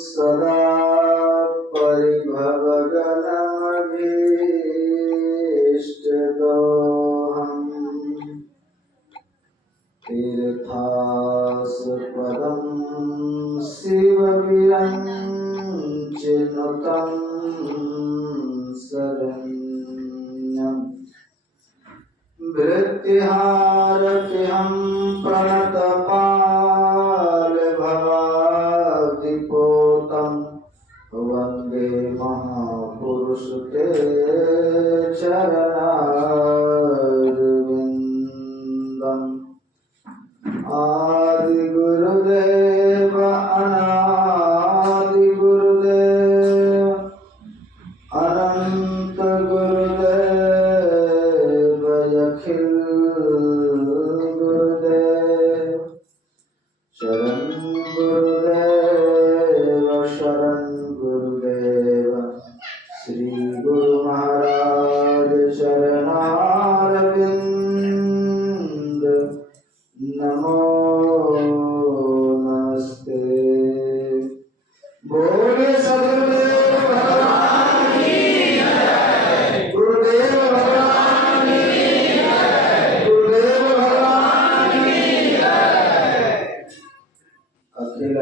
सदा परिभवगणमभीष्टदोहम् तीर्थास्पदं शिवविरञ्चिनुतं शरण्यम् वृत्तिहारतिहं प्रणतपालभवाब्धिपोतं वन्दे महापुरुषते चरणारविन्दम् आदिगुरुदेव अनादिगुरुदेव अनंत गुरुदेव अखिल गुरुदेव शरण गुरुदेव श्री गुरु महाराज चरणारविंद नमो नमस्ते। बोले सदगुरुदेव भगवान की जय। गुरुदेव भगवान की जय। गुरुदेव भगवान की जय। अखिल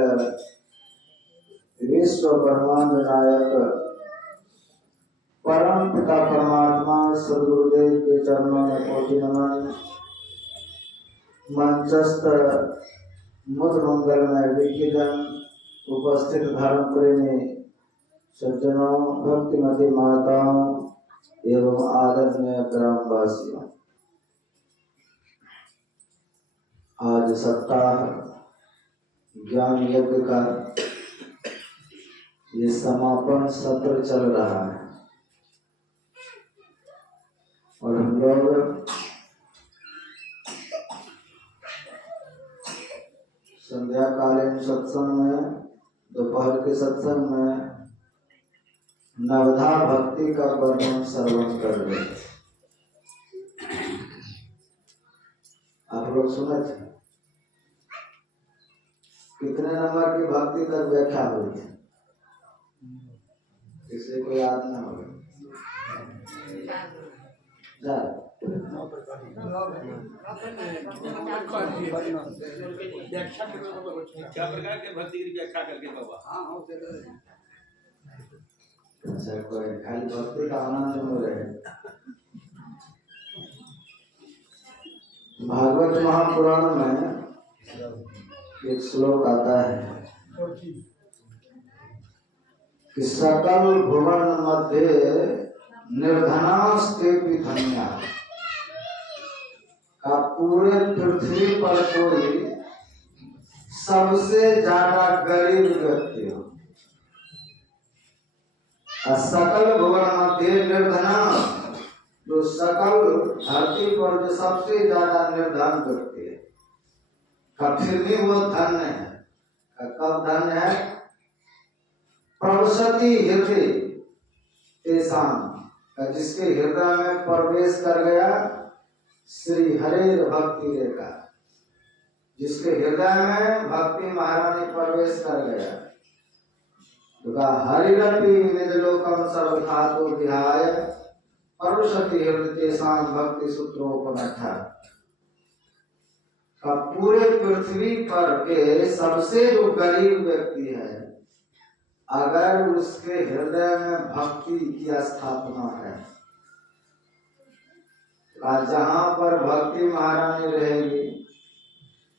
विश्व ब्रह्मांड नायक परम पिता परमात्मा सदगुरुदेव के चरणों में कोटि नमन। मंचस्थ मुद मंगल में विज्ञजन उपस्थित धर्म प्रेमी सज्जनों भक्तिमती माताओं एवं आदरणीय ग्रामवासियों, आज सप्ताह ज्ञान यज्ञ का ये समापन सत्र चल रहा है और हम लोग संध्याकालीन सत्संग में, दोपहर के सत्संग में नवधा भक्ति का वर्णन श्रवण कर रहे। आप लोग सुने थे कितने नंबर की भक्ति तक व्याख्या हुई है? इसे कोई याद ना हो क्या प्रकार के भक्ति की व्याख्या करके बाबा? खाली भक्ति का आनंद में रहे। भागवत महापुराण में एक श्लोक आता है कि सकल भुवन मध्य निर्धनास्ते धन्या, का पूरे पृथ्वी पर कोई सबसे ज्यादा गरीब व्यक्ति हो। सकल भुवन मध्य निर्धना, जो सकल धरती पर जो सबसे ज्यादा निर्धन व्यक्ति है, फिर भी वो धन्य है। कब धन्य है? प्रवसति हृदय तेसाम, जिसके हृदय में प्रवेश कर गया श्री हरे भक्ति रेखा, जिसके हृदय में भक्ति महारानी प्रवेश कर गया। तो हरिरपि निजलोकम सर्वधातु विहाय प्रवसति हृदय तेसाम भक्ति सूत्रोपनठा, का पूरे पृथ्वी पर के सबसे जो गरीब व्यक्ति है, अगर उसके हृदय में भक्ति की स्थापना है, जहां पर भक्ति महारानी रहेगी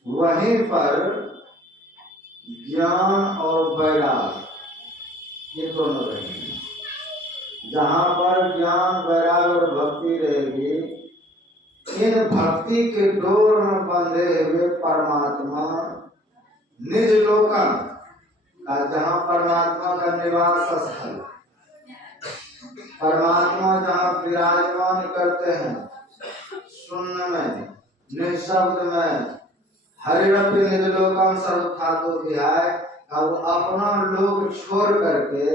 वहीं पर ज्ञान और वैराग ये दोनों रहेंगे। जहां पर ज्ञान वैराग और भक्ति रहेगी, इन भक्ति के डोर में बंधे हुए परमात्मा निज लोकम, जहाँ परमात्मा का निवास स्थल, परमात्मा जहाँ विराजमान करते हैं, शून्य में, निःशब्द में, हरिरपि निज लोकम सर्वधातु विहाय, अब अपना लोक छोड़ करके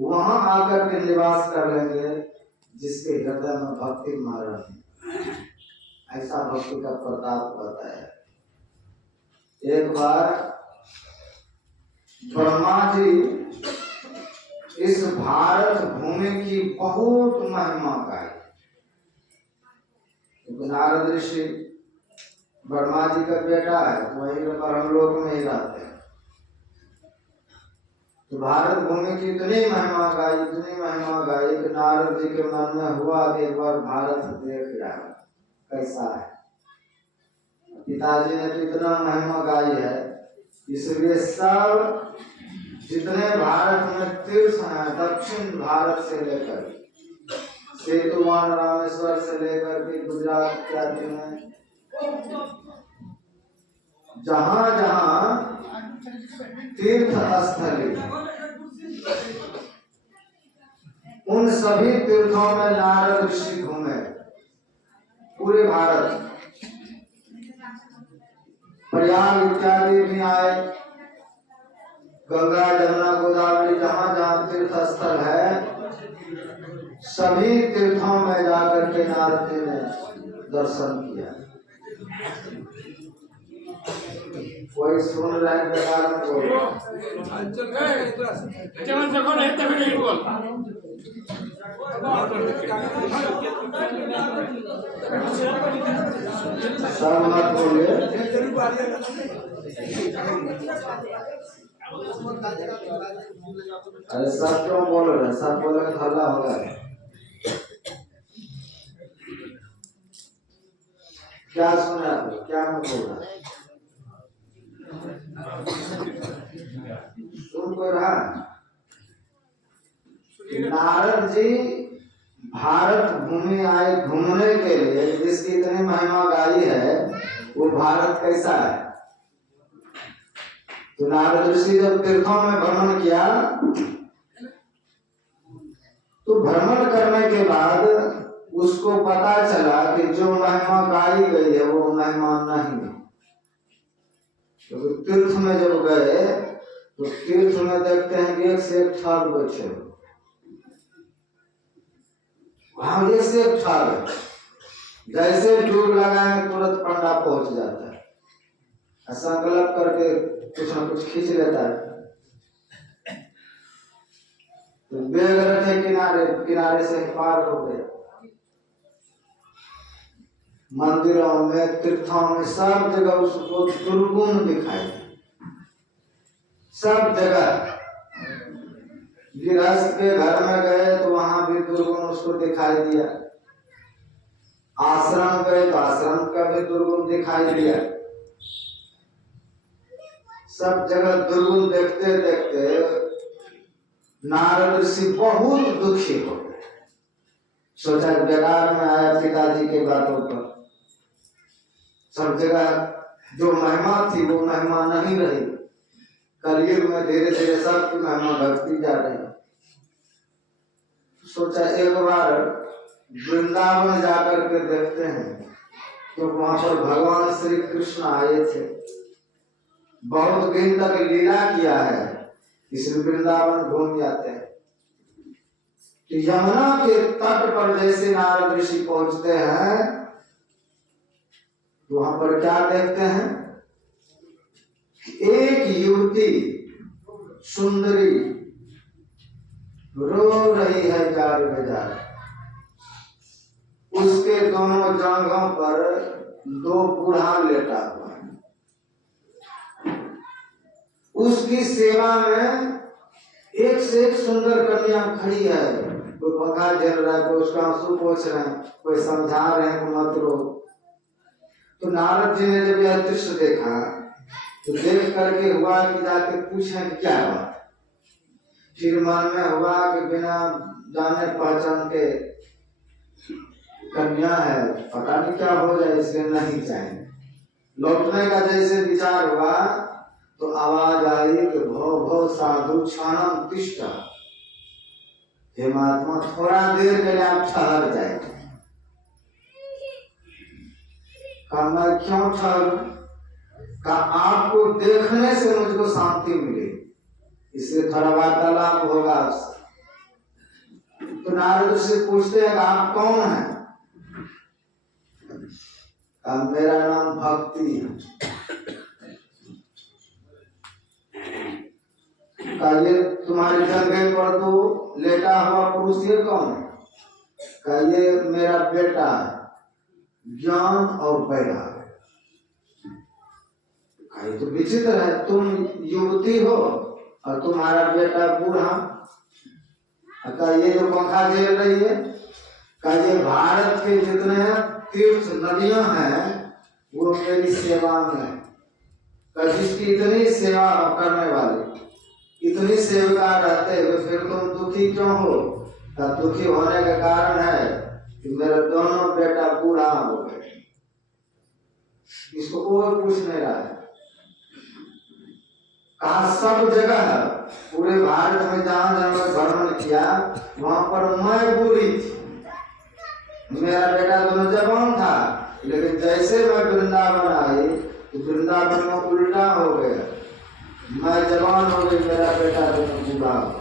वहां आकर के निवास कर लेंगे जिसके हृदय में भक्ति महारानी। ऐसा भक्ति का प्रताप होता है। एक बार ब्रह्मा जी इस भारत भूमि की बहुत महिमा गाई। नारद ऋषि ब्रह्मा जी का बेटा है, तो वहीं पर हम लोग में ही रहते हैं। तो भारत भूमि की इतनी महिमा गाई कि नारद जी के मन में हुआ कि एक बार भारत देख जाए कैसा है। पिताजी ने तो इतना महिमा गाई है, इसलिए सब जितने भारत में तीर्थ हैं, दक्षिण भारत से लेकर सेतुवान रामेश्वर से लेकर के गुजरात इत्यादि में जहां जहां तीर्थ स्थल उन सभी तीर्थों में नारद ऋषि घूमे। पूरे भारत प्रयाग इत्यादि भी आए, गंगा जमुना गोदावरी जहां जहां तीर्थ स्थल है सभी तीर्थों में जाकर के नारद जी ने दर्शन किया। कोई सुन रहे बेकार में बोल सब मत बोलिए। अरे सब क्यों बोल रहे हैं? सब बोले तो हल्ला होगा। क्या सुना आपने? क्या मैं बोल रहा सुन कोई रहा? नारद जी भारत भूमि आए घूमने के लिए, जिसकी इतनी महिमा गाई है, वो भारत कैसा है? तो नारद ऋषि जब तीर्थों में भ्रमण किया तो भ्रमण करने के बाद उसको पता चला कि जो महिमा गाई गई है वो महिमा नहीं है। तो तीर्थ में जब गए तो तीर्थ में देखते हैं कि एक से एक ठाक बैठे हो, वहां एक से एक ठाक है। जैसे डूब लगाए तुरंत पंडा पहुंच जाता है, संकल्प करके कुछ न कुछ खींच लेता है। तो बेग रखे किनारे, किनारे से पार हो गया। मंदिरों में तीर्थों में सब जगह उसको दुर्गुण दिखाई, सब जगह। गृहस्थ के घर में गए तो वहां भी दुर्गुण उसको दिखाई दिया, आश्रम गए तो आश्रम का भी दुर्गुण दिखाई दिया। सब जगह दुर्गुण देखते देखते नारद ऋषि बहुत दुखी हो गए। सोचा बेकार में आया पिताजी के बातों पर। सब जगह जो महिमा थी वो महिमा नहीं रही। कलयुग में धीरे धीरे सबकी महिमा घटती जा रही। सोचा एक बार वृंदावन जाकर के देखते हैं, तो वहां पर भगवान श्री कृष्ण आए थे। बहुत दिन तक लीला किया है, इसलिए वृंदावन घूम जाते हैं। तो यमुना के तट पर जैसे नारद ऋषि पहुंचते हैं तो वहां पर क्या देखते हैं? एक युवती सुंदरी रो रही है जार बेजार। उसके दोनों जांघों पर दो बूढ़ा लेटा हुआ है। उसकी सेवा में एक से एक सुंदर कन्या खड़ी है। कोई पंखा झेल रहा है, कोई उसका आंसू पोंछ रहे हैं, कोई समझा रहे हैं कि मत रो। तो नारद जी ने जब यह दृश्य देखा तो देख करके हुआ कि जाके पूछे कि क्या बात। फिर मन में हुआ कि बिना जाने पहचान के कन्या है, पता नहीं क्या हो जाए, इसलिए नहीं चाहिए। लौटने का जैसे विचार हुआ तो आवाज आई कि भो भो साधु क्षणम तिष्ठ। हे महात्मा, थोड़ा देर के लिए आप ठहर जाए। कहा मैं क्यों ठहरूं? कहा आपको देखने से मुझको शांति मिले, इसलिए थोड़ा वार्तालाप होगा आपसे। तो नारद से पूछते हैं आप कौन हैं? कहा मेरा नाम भक्ति है। का ये तुम्हारे जंघे पर तो लेटा हुआ पुरुष ये कौन है? का ये मेरा बेटा है, ज्ञान और वैराग्य। ये तो विचित्र है, तुम युवती हो और तुम्हारा बेटा बूढ़ा। का ये जो पंखा झेल रही है, का ये भारत के जितने तीर्थ नदियां हैं वो मेरी सेवा में है। जिसकी इतनी सेवा करने वाली, इतनी सेविका रहते हुए फिर तुम दुखी क्यों हो? दुखी होने का कारण है कि मेरे दोनों बेटा बूढ़ा हो गए। इसको कोई पूछ नहीं रहा है। कहा सब जगह पूरे भारत में जहां जहां भ्रमण किया वहां पर मैं बूढ़ी थी, मेरा बेटा दोनों जवान था। लेकिन जैसे मैं वृंदावन आई तो वृंदावन में उल्टा हो गया, मैं जवान हो गई, मेरा बेटा दोनों बूढ़ा हो।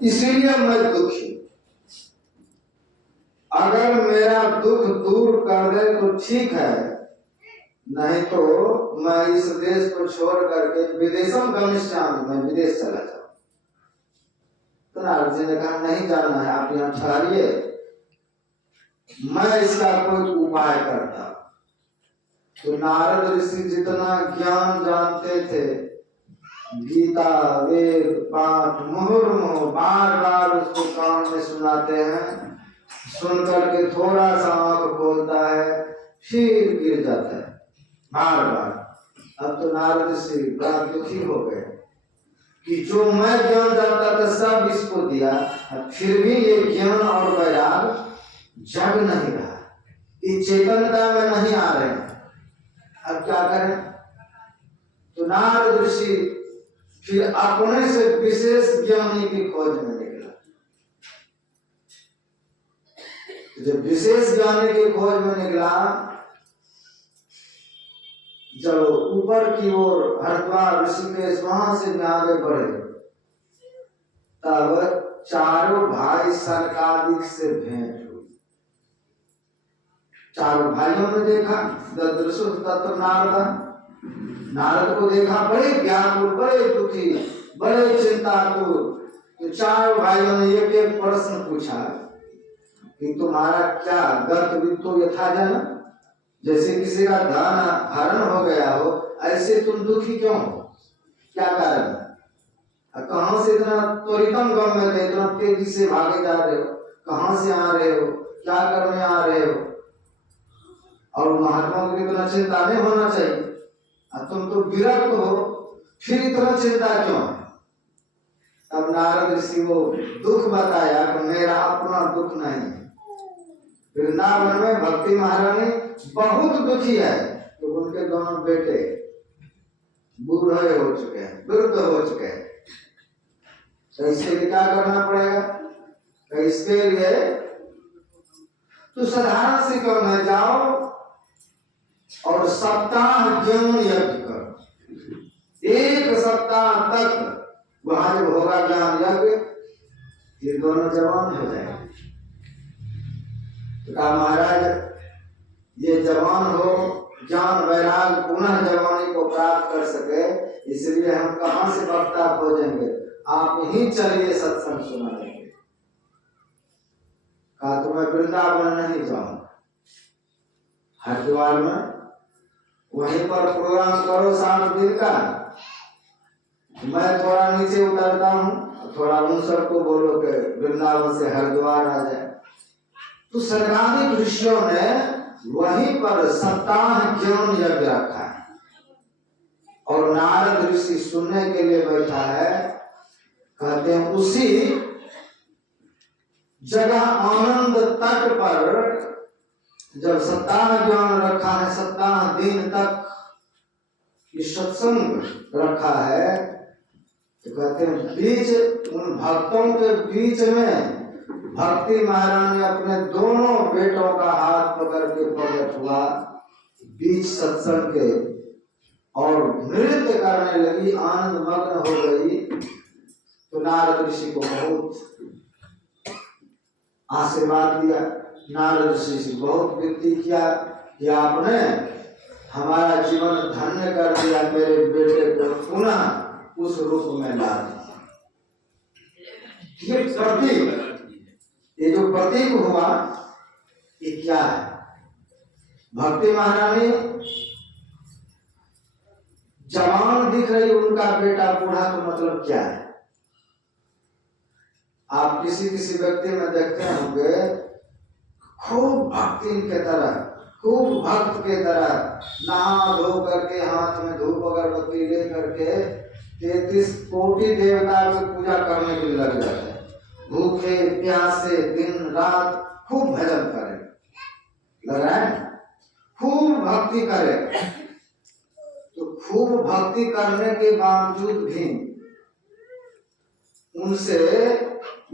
इसीलिए मैं दुखी। अगर मेरा दुख दूर कर दे तो ठीक है, नहीं तो मैं इस देश को छोड़ करके विदेशम गमिष्यामि, मैं विदेश चला जाऊं। तो नारद जी ने कहा नहीं जाना है, आप यहाँ ठहरिए, मैं इसका कोई उपाय करता। तो नारद ऋषि जितना ज्ञान जानते थे, गीता वेद पाठ मुहुर्मुहु बार बार उसको कान में सुनाते हैं, सुन करके थोड़ा सा आंख खोलता है फिर गिर जाता है बार बार। अब तो नारद ऋषि बड़ा दुखी हो गए कि जो मैं ज्ञान जानता था सब इसको दिया, फिर भी ये ज्ञान और वैराग जग नहीं रहा, ये चेतनता में नहीं आ रहे हैं। अब क्या करें? तो नारद ऋषि फिर अपने से विशेष ज्ञानी की खोज में निकला। जब विशेष ज्ञानी की खोज में निकला, जब ऊपर की ओर हरिद्वार ऋषिकेश वहां से आगे बढ़े, तब चारों भाई सरकादिक से भेंट हुई। चारों भाइयों ने देखा, तत्र नारद को देखा, बड़े व्याकुल, बड़े दुखी, बड़े चिंतातुर। तो चारों भाइयों ने एक एक प्रश्न पूछा कि तुम्हारा क्या गत वित्तो यथा जन, जैसे किसी का धन हरण हो गया हो ऐसे तुम दुखी क्यों हो? क्या कारण? कहां से इतना त्वरितम गम में थे, इतना तेजी से भागे जा रहे हो, कहां से आ रहे हो, क्या करने आ रहे हो? और महात्मा को इतना चिंता नहीं होना चाहिए, तुम तो विरक्त हो, फिर इतना चिंता क्यों? तब नारद ऋषि को दुख बताया कि मेरा अपना दुख नहीं है। वृंदावन में भक्ति महारानी बहुत दुखी है तो उनके दोनों बेटे बूढ़े हो चुके हैं, वृद्ध हो चुके हैं। तो इसके लिए क्या करना पड़ेगा? तो इसके लिए तो साधारण से क्यों न जाओ और सप्ताह ज्ञान यज्ञ करो। एक सप्ताह तक वहां जब होगा ज्ञान यज्ञ, ये दोनों जवान हो जाएंगे। तो कहा महाराज ये जवान हो, ज्ञान वैराग पुनः जवानी को प्राप्त कर सके, इसलिए हम कहां से वक्ता खोजेंगे, आप ही चलिए सत्संग सुनाएंगे। कहा तो मैं वृंदावन नहीं जाऊंगा, हरिद्वार में वहीं पर प्रोग्राम करो 7 दिन का, मैं थोड़ा नीचे उतरता हूँ, थोड़ा उन सबको बोलो कि वृंदावन से हरिद्वार आ जाए। तो सरकारी ऋषियों ने वहीं पर सप्ताह ज्ञान यज्ञ रखा है और नारद ऋषि सुनने के लिए बैठा है। कहते हैं उसी जगह आनंद तट पर जब सप्ताह ज्ञान रखा है, सप्ताह दिन तक सत्संग रखा है, तो कहते हैं बीच उन भक्तों के बीच में भक्ति महारानी अपने दोनों बेटों का हाथ पकड़ के प्रकट हुआ बीच सत्संग के और नृत्य करने लगी, आनंद मग्न हो गई। तो नारद ऋषि को बहुत आशीर्वाद दिया। नारद ऋषि से बहुत विनती किया कि आपने हमारा जीवन धन्य कर दिया, मेरे बेटे को पुनः उस रूप में ला दिया। ये प्रतीक, ये जो प्रतीक हुआ ये क्या है? भक्ति महारानी जवान दिख रही, उनका बेटा बूढ़ा, तो मतलब क्या है? आप किसी किसी व्यक्ति में देखते होंगे खूब भक्ति के तरह, खूब भक्त के तरह नहा धो करके हाथ में धूप अगरबत्ती ले करके 33 कोटि देवता की पूजा करने के लिए लग जाते हैं। भूखे प्यासे दिन रात खूब भजन करे, लग रहा है खूब भक्ति करे। तो खूब भक्ति करने के बावजूद भी उनसे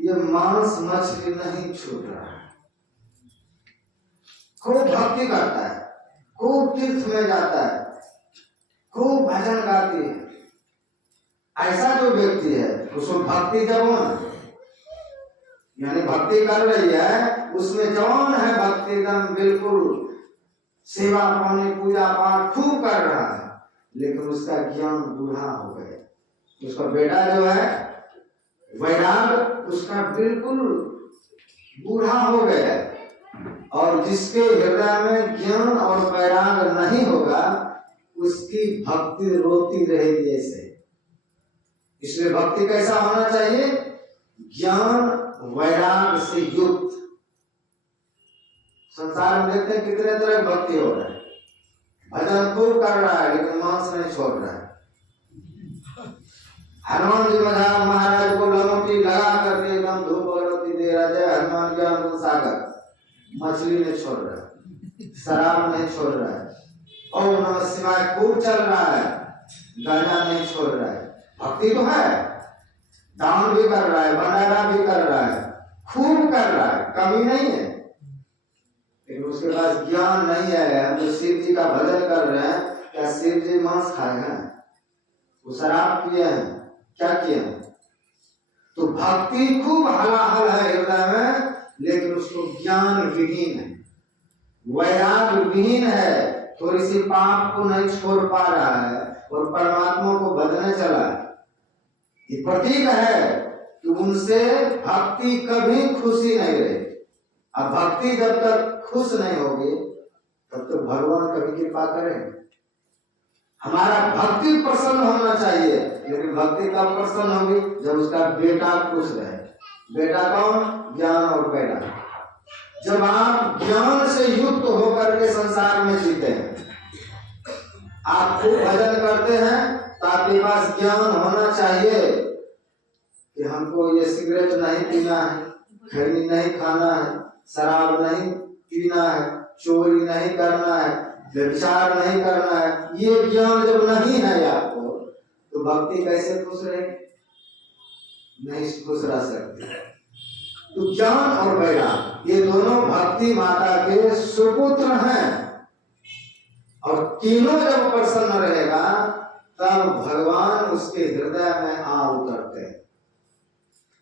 ये मांस मछली नहीं छूट रहा है। खूब भक्ति करता है, खूब तीर्थ में जाता है, खूब भजन गाती है। ऐसा जो व्यक्ति है उसको भक्ति जवान, यानी भक्ति कर रही है, उसमें जवान है भक्ति एकदम बिल्कुल, सेवा पानी पूजा पाठ खूब कर रहा है, लेकिन उसका ज्ञान बूढ़ा हो गया। उसका बेटा जो है वैराग, उसका बिल्कुल बूढ़ा हो गया। और जिसके हृदय में ज्ञान और वैराग नहीं होगा उसकी भक्ति रोती रहेगी ऐसे। इसलिए भक्ति कैसा होना चाहिए? ज्ञान वैराग से युक्त। संसार में देखते हैं कितने तरह की भक्ति हो रहा है, भजन खूब कर रहा है लेकिन मांस नहीं छोड़ रहा है। हनुमान जी महाराज को लंगोटी लगा करके एकदम धूप अगरबत्ती दे रहा है, हनुमान ज्ञान गुण सागर, मछली नहीं छोड़ रहा है, शराब नहीं छोड़ रहा है, ओम नमः शिवाय खूब चल रहा है, गांजा नहीं छोड़ रहा है। भक्ति तो है, दान भी कर रहा है, भंडारा भी कर रहा है, खूब कर रहा है, कमी नहीं है, लेकिन उसके पास ज्ञान नहीं है। हम जो शिव जी का भजन कर रहे हैं, क्या शिव जी मांस खाए हैं? वो शराब पिए हैं? क्या किए हैं? तो भक्ति खूब हलाहल है हृदय में, लेकिन उसको ज्ञान विहीन है, वैराग विहीन है, थोड़ी सी पाप को नहीं छोड़ पा रहा है और परमात्मा को भजने चला है। ये प्रतीक है कि उनसे भक्ति कभी खुशी नहीं रही। अब भक्ति जब तक खुश नहीं होगी तब तक भगवान कभी कृपा करेंगे। हमारा भक्ति प्रसन्न होना चाहिए, लेकिन भक्ति कब प्रसन्न होगी? जब उसका बेटा खुश रहे। बेटा कौन? ज्ञान और वैराग। जब आप ज्ञान से युक्त होकर के संसार में जीते हैं, आप खूब भजन करते हैं, तो आपके पास ज्ञान होना चाहिए कि हमको ये सिगरेट नहीं पीना है, खैनी नहीं खाना है, शराब नहीं पीना है, चोरी नहीं करना है, व्यभिचार नहीं करना है। ये ज्ञान जब नहीं है आपको, तो भक्ति कैसे खुश रहेगी? नहीं खुश रह सकती। तो ज्ञान और वैराग ये दोनों भक्ति माता के सुपुत्र हैं, और तीनों जब प्रसन्न रहेगा तब भगवान उसके हृदय में आ उतरते हैं।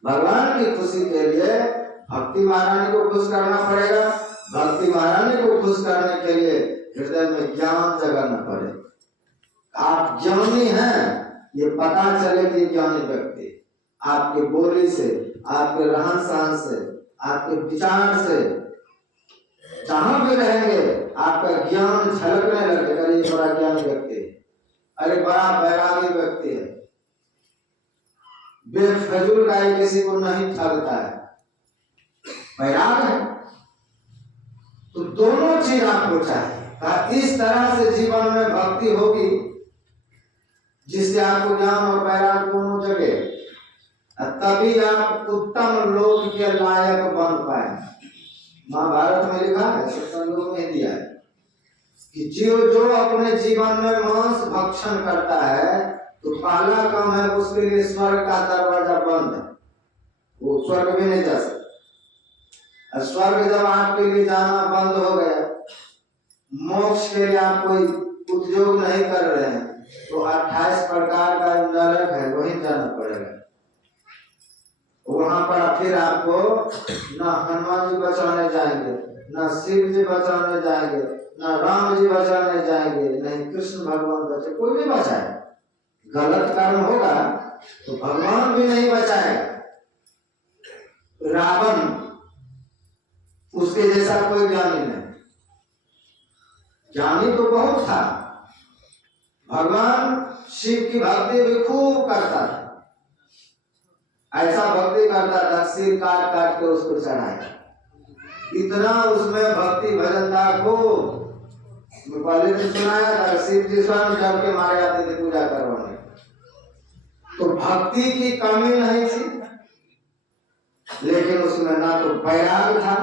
भगवान की खुशी के लिए भक्ति महारानी को खुश करना पड़ेगा। भक्ति महारानी को खुश करने के लिए हृदय में ज्ञान जगाना पड़ेगा। आप ज्ञानी हैं ये पता चले कि ज्ञानी व्यक्ति आपके बोली से, आपके रहन सहन से, आपके विचार से, जहां भी रहेंगे आपका ज्ञान झलकने लगेगा। ये बड़ा ज्ञानी व्यक्ति है, अरे बड़ा वैरागी व्यक्ति है, बेफजूल का किसी को नहीं ठगता है, वैराग है। तो दोनों चीज आपको चाहिए। इस तरह से जीवन में भक्ति होगी जिससे आपको ज्ञान और वैराग दोनों जगे, तभी आप उत्तम लोक के लायक बन पाए। महाभारत में लिखा है, सत्संगों में दिया है कि जो अपने जीवन में मांस भक्षण करता है तो पहला काम है उसके लिए स्वर्ग का दरवाजा बंद है, वो स्वर्ग में नहीं जा सकता। स्वर्ग जब आपके लिए जाना बंद हो गया, मोक्ष के लिए आप कोई उद्योग नहीं कर रहे हैं, तो 28 प्रकार का नरक है वहीं जाना पड़ेगा। वहां पर फिर आपको ना हनुमान जी बचाने जाएंगे, ना शिव जी बचाने जाएंगे, ना राम जी बचाने जाएंगे, नहीं कृष्ण भगवान बचे, कोई भी बचाए, गलत कर्म होगा तो भगवान भी नहीं बचाएगा। रावण उसके जैसा कोई ज्ञानी नहीं, ज्ञानी तो बहुत था, भगवान शिव की भक्ति भी खूब करता था, ऐसा भक्ति करता था सिर काट काट के उसको चढ़ाया, इतना उसमें भक्ति भजन था खूब। पहले तो सुनाया था शिव जी स्वयं डर के मारे आते थे पूजा करवाने, तो भक्ति की कमी नहीं थी, लेकिन उसमें ना तो वैराग था,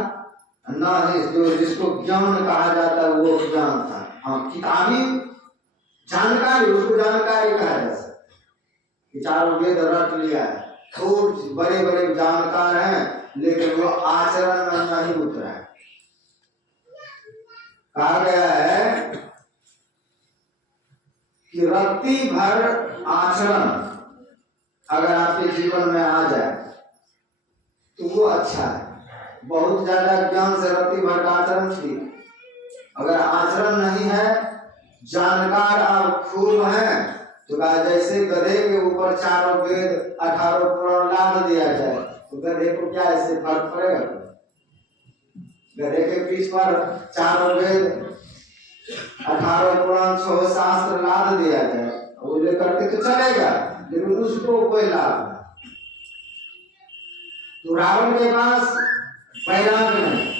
ना ही जो जिसको ज्ञान कहा जाता है वो ज्ञान था। हाँ, किताबी जानकारी, उसको जानकारी कहा जा सकता, कि चारों वेद रट लिया है, खूब बड़े बड़े जानकार हैं, लेकिन वो आचरण में नहीं उतरा है। कहा गया है कि रत्ती भर आचरण अगर आपके जीवन में आ जाए तो वो अच्छा है। बहुत ज्यादा ज्ञान से रत्ती भर का आचरण ठीक, अगर आचरण नहीं है, जानकार आप खूब हैं, तो कहा जैसे गधे के ऊपर चारों वेद 18 पुराण लाद दिया जाए तो गधे को क्या ऐसे फर्क पड़ेगा? गधे के पीठ पर चारों वेद 18 पुराण 6 शास्त्र लाद दिया जाए, वो लेकर के तो चलेगा, लेकिन उसको कोई लाभ नहीं। तो रावण के पास वैराग नहीं,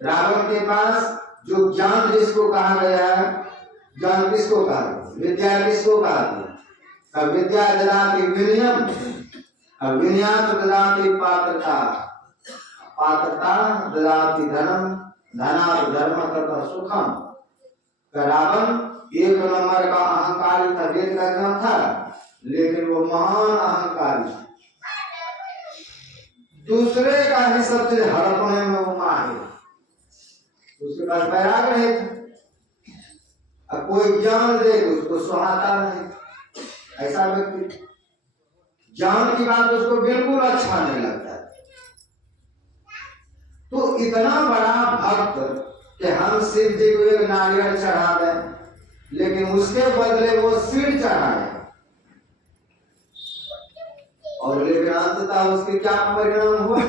रावण के पास जो ज्ञान जिसको कहा गया है, ज्ञान किसको कहा, विद्या किसको कहा गया? विद्या ददाति विनयम, विनयात ददाति पात्रता, पात्रता ददाति धनम, धनात् धर्म तथा सुखम। रावण एक नंबर का अहंकारी था, वेद का ज्ञान था, लेकिन वो महान अहंकारी था, दूसरे का ही सब चीज हड़पने में वो माहिर, उसके पास वैराग नहीं था। अब कोई ज्ञान दे उसको सुहाता नहीं, ऐसा व्यक्ति ज्ञान की बात उसको बिल्कुल अच्छा नहीं लगता। तो इतना बड़ा भक्त कि हम शिव जी को एक नारियल चढ़ा दें, लेकिन उसके बदले वो सिर चढ़ाए, और लेकिन अंततः उसके क्या परिणाम हुआ?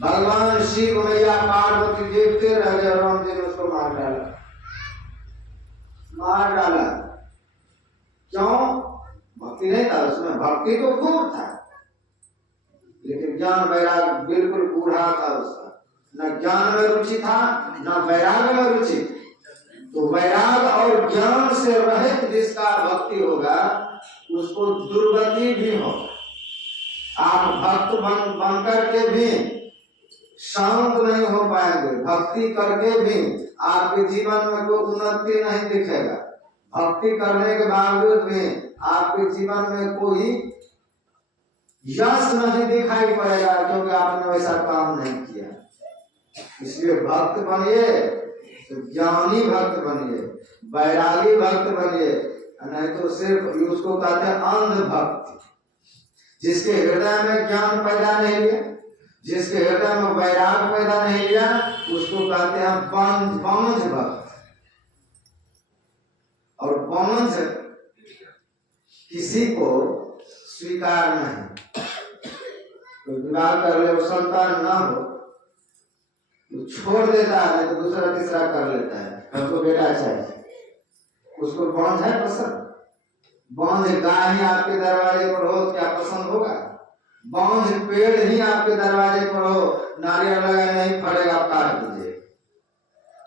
भगवान शिव मैया पार्वती देखते रह गए, राम जी ने उसको मार डाला, मार डाला। क्यों? भक्ति नहीं था उसमें, भक्ति तो खूब था, लेकिन ज्ञान वैराग बिल्कुल बूढ़ा था उसका, न ज्ञान में रुचि था न वैराग में रुचि। तो वैराग और ज्ञान से रहित जिसका भक्ति होगा उसको दुर्गति भी हो। आप भक्त बन करके भी शांत नहीं हो पाएंगे, भक्ति करके भी आपके जीवन में कोई उन्नति नहीं दिखेगा, भक्ति करने के बावजूद भी आपके जीवन में कोई यश नहीं दिखाई पड़ेगा, क्योंकि आपने वैसा काम नहीं किया। इसलिए भक्त बनिए तो ज्ञानी भक्त बनिए, वैरागी भक्त बनिए, नहीं तो सिर्फ उसको कहते हैं अंध भक्त, जिसके हृदय में ज्ञान पैदा नहीं लिया, जिसके हृदय में वैराग पैदा नहीं लिया, उसको कहते हैं बांझ भक्त। और बांझ किसी को स्वीकार नहीं, तो विवाह कर ले, संतान ना हो तो छोड़ देता है, नहीं तो दूसरा तीसरा कर लेता है, हमको बेटा चाहिए, उसको बांझ है पसंद। बांझ गाय ही आपके दरवाजे पर हो क्या पसंद होगा? बांझ पेड़ ही आपके दरवाजे पर हो, नारियल लगा नहीं फड़ेगा, काट दीजिए।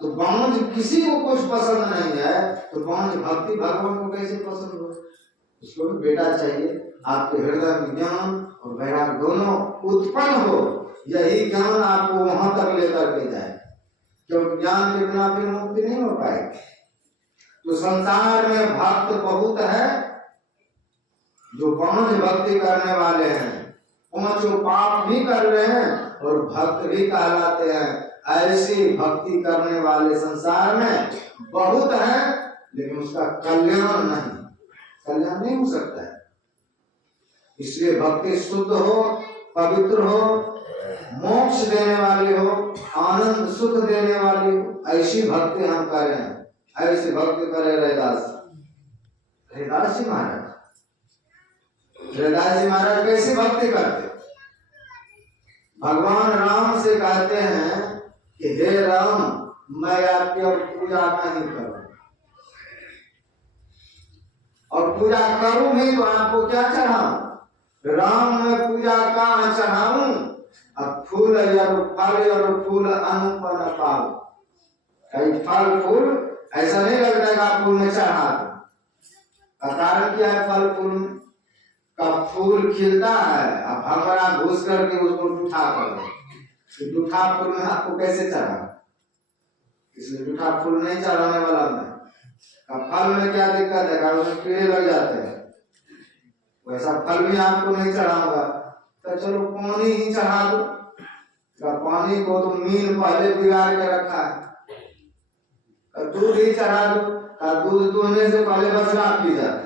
तो बांझ किसी को कुछ पसंद नहीं है, तो बांझ भक्ति भगवान को कैसे पसंद हो? उसको भी बेटा चाहिए, आपके हृदय में ज्ञान और वैराग दोनों उत्पन्न हो, यही ज्ञान आपको वहां तक लेकर के जाए, क्योंकि ज्ञान के बिना फिर मुक्ति नहीं हो पाएगी। तो संसार में भक्त बहुत है, जो बांझ भक्ति करने वाले हैं, पांचों पाप भी कर रहे हैं और भक्त भी कहलाते हैं। ऐसी भक्ति करने वाले संसार में बहुत है, लेकिन उसका कल्याण नहीं हो सकता है। इसलिए भक्ति शुद्ध हो, पवित्र हो, मोक्ष देने वाली हो, आनंद सुख देने वाली हो, ऐसी भक्ति हम करें। ऐसी भक्ति करे रैदास जी महाराज। रघुदास जी महाराज कैसी भक्ति करते? भगवान राम से कहते हैं कि हे राम, मैं आपकी अब पूजा नहीं करूं, और पूजा करूं भी तो आपको क्या चढ़ाऊं? राम में पूजा कहाँ चढ़ाऊं? अब फूल और फूल अनुपन पाओ। कई फल फूल ऐसा नहीं लगता कि आप फूल में चढ़ा दो। कारण क्या है? फल फूल का फूल खिलता है, अब भंवरा घुस करके उसको जूठा कर दो। जूठा फूल में आपको कैसे चढ़ा? इसलिए जूठा फूल नहीं चढ़ाने वाला मैं। फल में क्या दिक्कत है? उसमें कीड़े लग जाते हैं, वैसा फल भी आपको नहीं चढ़ाऊंगा। तो चलो पानी ही चढ़ा दो। पानी को तो मीन पहले बिगाड़ के रखा है। दूध ही चढ़ा दो। दूध दूहने से पहले बछड़ा पी जाता है,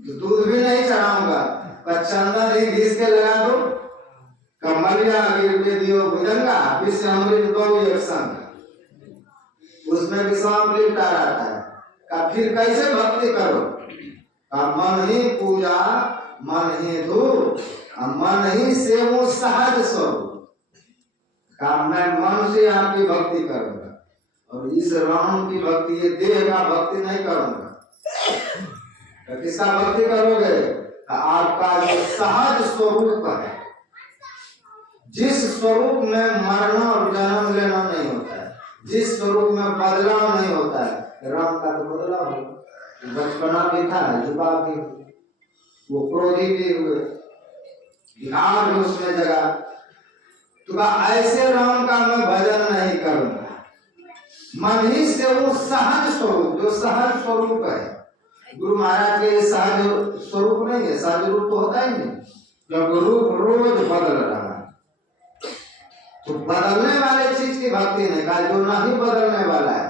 तो दूध भी नहीं चढ़ाऊंगा। चंदन ही घिस के लगा दो। कमलिया गिर दियो भुजंगा, विश्व अमृत दो एक संग, उसमें भी सांप लिपटा रहता है। फिर कैसे भक्ति करो? मन ही पूजा, मन ही धूप, मन ही सेवो सहज स्वरूप। मैं मन से आपकी भक्ति करूंगा, और इस राम की भक्ति, ये देह का भक्ति नहीं करूंगा। तो किसका भक्ति करोगे? आपका जो सहज स्वरूप है, जिस स्वरूप में मरना और जन्म लेना नहीं होता है, जिस स्वरूप में बदलाव नहीं होता है। राम का तो बदलाव हो, बचपना भी था, युवा भी, वो क्रोधी भी हुए, विकार भी उसमें जगा। तो ऐसे राम का मैं भजन नहीं करूंगा। मन ही से वो सहज स्वरूप, जो सहज स्वरूप है। गुरु महाराज के सहज स्वरूप नहीं है, सहज रूप तो होता ही नहीं, जब रूप रोज बदल रहा है। तो बदलने वाले चीज की भक्ति नहीं का, जो नहीं बदलने वाला है।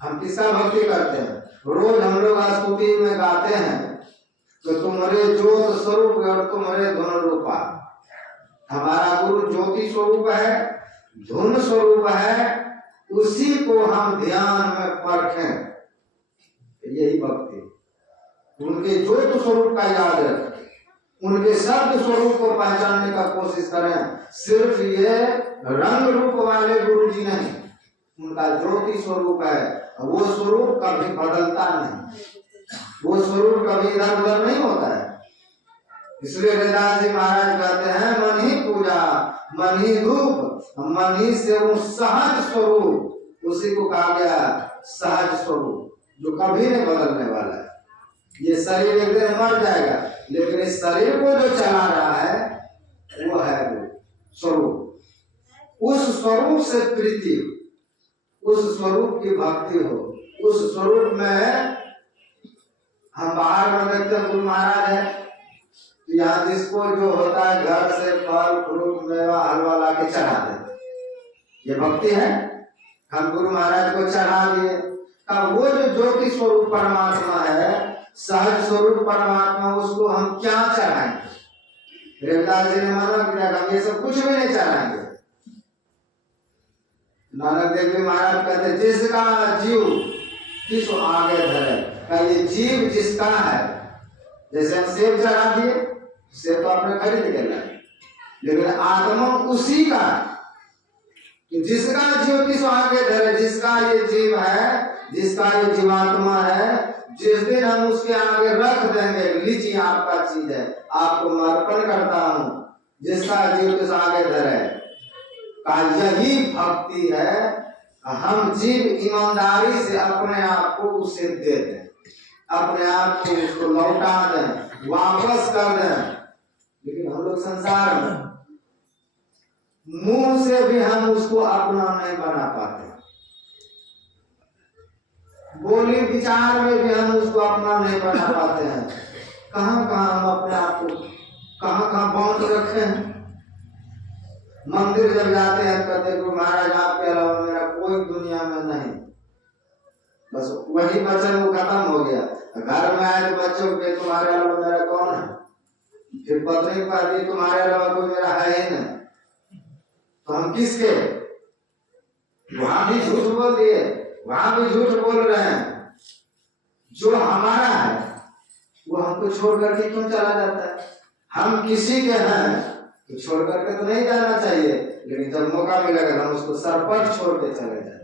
हम किसका भक्ति करते हैं? रोज हम लोग स्तुति में गाते हैं, तो तुम्हारे ज्योत स्वरूप और तुम्हारे धुन रूपा। हमारा गुरु ज्योति स्वरूप है, धुन स्वरूप है, उसी को हम ध्यान में परखें। यही भक्ति। उनके ज्योत स्वरूप का याद रखें, उनके शब्द स्वरूप को पहचानने का कोशिश करें। सिर्फ ये रंग रूप वाले गुरु जी नहीं, उनका ज्योति स्वरूप है, वो स्वरूप कभी बदलता नहीं, वो स्वरूप कभी इधर उधर नहीं होता है। इसलिए रघुदास जी महाराज कहते हैं, मन ही पूजा, मन ही धूप, मन ही से वो सहज स्वरूप, उसी को कहा गया सहज स्वरूप, जो कभी नहीं बदलने वाला है। ये शरीर एक दिन मर जाएगा, लेकिन इस शरीर को जो चला रहा है वो है वो स्वरूप। उस स्वरूप से प्रीति, उस स्वरूप की भक्ति हो। उस स्वरूप में हम बाहर में देखते हैं गुरु महाराज है, यहाँ जिसको जो होता है घर से फल फ्रूट मेवा हलवा ला के चढ़ा देते, ये भक्ति है। हम गुरु महाराज को चढ़ा दिए। वो जो ज्योति स्वरूप परमात्मा है, सहज स्वरूप परमात्मा, उसको हम क्या चढ़ाएंगे? रघुदास जी ने माना कि हम ये सब कुछ भी नहीं चढ़ाएंगे। नानक देव जी महाराज कहते, जिसका जीव किस आगे धरे, का ये जीव जिसका है। जैसे हम सेब चढ़ा दिए, सेब तो आपने खरीद के लाए, लेकिन आत्मा उसी का है। तो जिसका जीव किस आगे धरे, जिसका ये जीव है, जिसका ये जीवात्मा है, जिस दिन हम उसके आगे रख देंगे, लीजिए आपका चीज है, आपको समर्पण करता हूं, जिसका जीव किस आगे धरे, का यही भक्ति है। हम जीव ईमानदारी से अपने आप को उसे दे दें, अपने आप को उसको लौटा दें, वापस कर दें। लेकिन हम लोग संसार में मुंह से भी हम उसको अपना नहीं बना पाते, बोली विचार में भी हम उसको अपना नहीं बना पाते हैं। कहाँ कहाँ हम अपने आप को कहाँ कहाँ बांध रखे हैं। मंदिर जब जाते हैं कहते गुरु महाराज आपके अलावा मेरा कोई दुनिया में नहीं, बस वही वचन वो खत्म हो गया। घर में आए तो बच्चों के तुम्हारे अलावा मेरा कौन है, फिर पत्नी कहती तुम्हारे अलावा कोई मेरा है ही नहीं, तो हम किसके? वहां भी झूठ बोल दिए, वहां भी झूठ बोल रहे हैं। जो हमारा है वो हमको छोड़ करके क्यों चला जाता है? हम किसी के हैं तो छोड़ करके तो नहीं जाना चाहिए, लेकिन जब मौका मिलेगा हम उसको सर पर छोड़ के चले जाए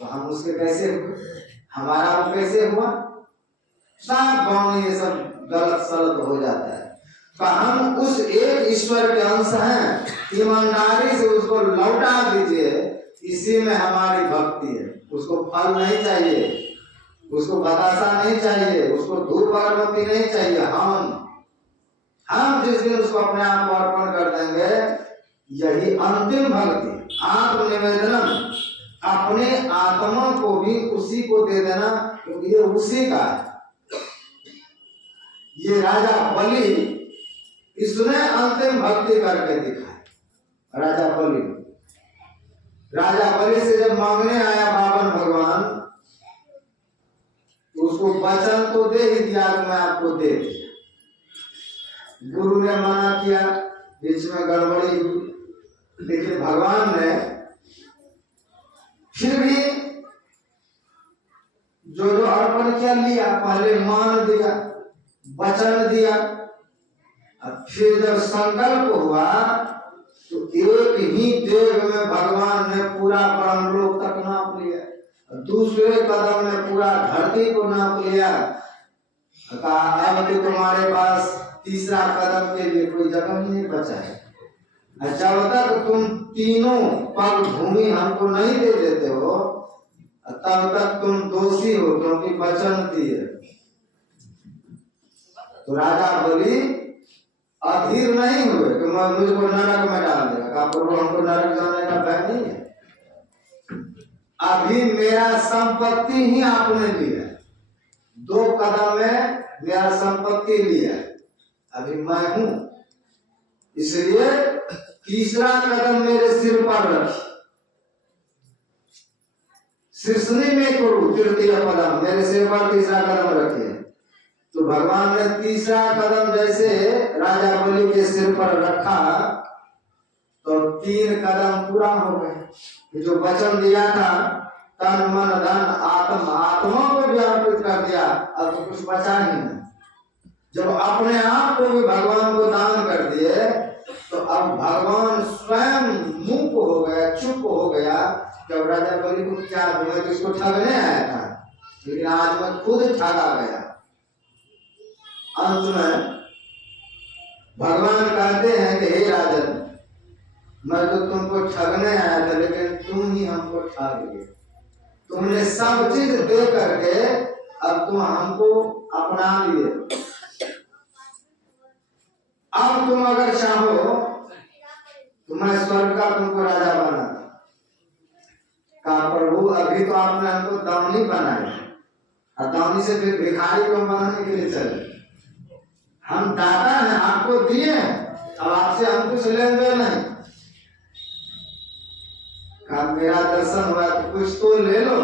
तो हम उसके कैसे हुए? हमारा वो कैसे हुआ? सब गाँव में ये सब गलत सलत हो जाता है। तो हम उस एक ईश्वर के अंश हैं, ईमानदारी से उसको लौटा दीजिए, इसी में हमारी भक्ति है। उसको फल नहीं चाहिए, उसको बतासा नहीं चाहिए, उसको धूप अगरबत्ती नहीं चाहिए। हम जिस दिन उसको अपने आप को अर्पण कर देंगे, यही अंतिम भक्ति, आत्मनिवेदनम, अपने आत्मा को भी उसी को दे देना, क्योंकि ये उसी का है। ये राजा बलि, इसने अंतिम भक्ति करके दिखाया। राजा बलि से जब मांगने आया बावन भगवान, तो उसको वचन तो दे ही दिया कि मैं आपको दे दिया। गुरु ने मना किया, बीच में गड़बड़ी हुई, लेकिन भगवान ने फिर भी जो जो अर्पण किया लिया, पहले मान दिया, वचन दिया। अब फिर जब संकल्प हुआ तो एक ही देव में भगवान ने पूरा ब्रह्मलोक तक नाप लिया, दूसरे कदम में पूरा धरती को नाप लिया। कहा अब तो तुम्हारे पास तीसरा कदम के लिए कोई जगह ही नहीं बचा है। जब तक तुम तीनों पग भूमि हमको नहीं दे देते हो, तब तक तुम दोषी हो, क्योंकि वचन दिए। तो राजा बलि अधीर नहीं हुए कि मैं मुझको नरक में डाल देगा। कहा प्रभु हमको नरक जाने का भय नहीं है, अभी मेरा संपत्ति ही आपने लिया, 2 कदम में मेरा संपत्ति लिया, अभी मैं हूं, इसलिए तीसरा कदम मेरे सिर पर रखी, शीर्षनी में करूं तृतीय पदम, मेरे सिर पर तीसरा कदम रखिए। तो भगवान ने तीसरा कदम जैसे राजा बलि के सिर पर रखा, तो 3 कदम पूरा हो गए। जो वचन दिया था, तन मन धन आत्मा को भी अर्पित कर दिया, अब तो कुछ बचा ही नहीं। जब अपने आप को भी भगवान को दान कर दिए, तो अब भगवान स्वयं मूक हो गया, चुप हो गया। जब राजा बलि को क्या बोले, तो इसको ठगने आया था, लेकिन आज मैं खुद ठगा गया। अंत में भगवान कहते हैं कि हे राजन, मैं तो तुमको ठगने आया था, लेकिन तुम ही हमको ठग गए। तुमने सब चीज दे करके अब तुम हमको अपना लिए। अब तुम अगर चाहो तो मैं स्वर्ग का तुमको राजा बना। कहा प्रभु अभी तो आपने हमको दावनी बनाया, और दावनी से फिर भिखारी को बनाने के लिए चले। हम दाता हैं, आपको दिए, अब आपसे हम कुछ लेन देन नहीं। कहा मेरा दर्शन हुआ तो कुछ तो ले लो।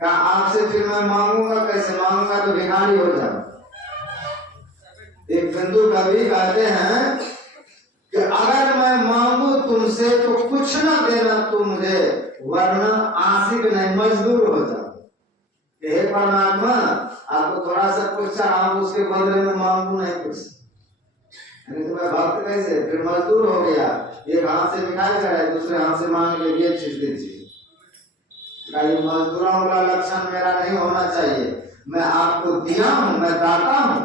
कहा आपसे फिर मैं मांगूंगा कैसे? मांगूंगा तो भिखारी हो जाऊं। एक बिंदु कवि कहते हैं कि अगर मैं मांगू तुमसे तो कुछ ना देना तुम मुझे, वरना आशिक नहीं मजदूर हो जाओ। हे परमात्मा, आपको थोड़ा सा कुछ चाहूं, उसके बदले में मांगू नहीं कुछ, यानी तुम्हें भक्त कैसे? फिर मजदूर हो गया, एक हाथ से मिठाई चढ़ाई, दूसरे हाथ से मांग के ये चीज दीजिए। मजदूरों वाला लक्षण मेरा नहीं होना चाहिए। मैं आपको दिया हूं, मैं दाता हूं,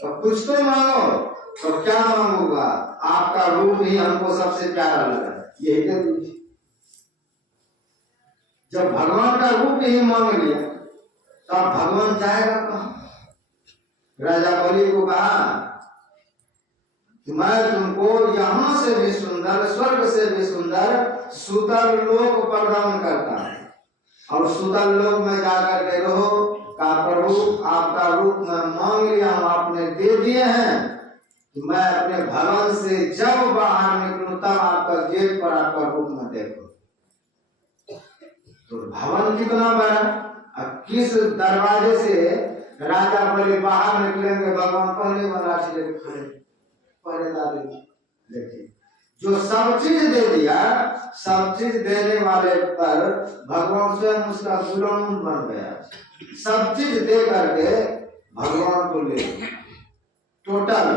तो कुछ तो मांगो। तो क्या मांगूंगा? आपका रूप ही हमको सबसे प्यारा लगा, यही दे दीजिए। जब भगवान का रूप ही मांग लिया, तब भगवान जाएगा कहां? राजा बलि को कहा मैं तुमको यहां से भी सुंदर, स्वर्ग से भी सुंदर सुतल लोक प्रदान करता है, और सुतल लोक में जाकर के रहो। का प्रभु आपका रूप मैं मांग लिया हूं, आपने दे दिए हैं, तो मैं अपने भवन से जब बाहर निकलूं तब आपका गेट पर आपका रूप में देखो। तो भवन कितना बड़ा, अब किस दरवाजे से राजा बलि बाहर निकलेंगे? भगवान पहले वाला लेके खड़े, पहले दादे देखिए, जो सब चीज दे दिया, सब चीज देने वाले पर भगवान स्वयं उसका गुलाम बन गया। सब चीज दे करके भगवान को ले टोटल।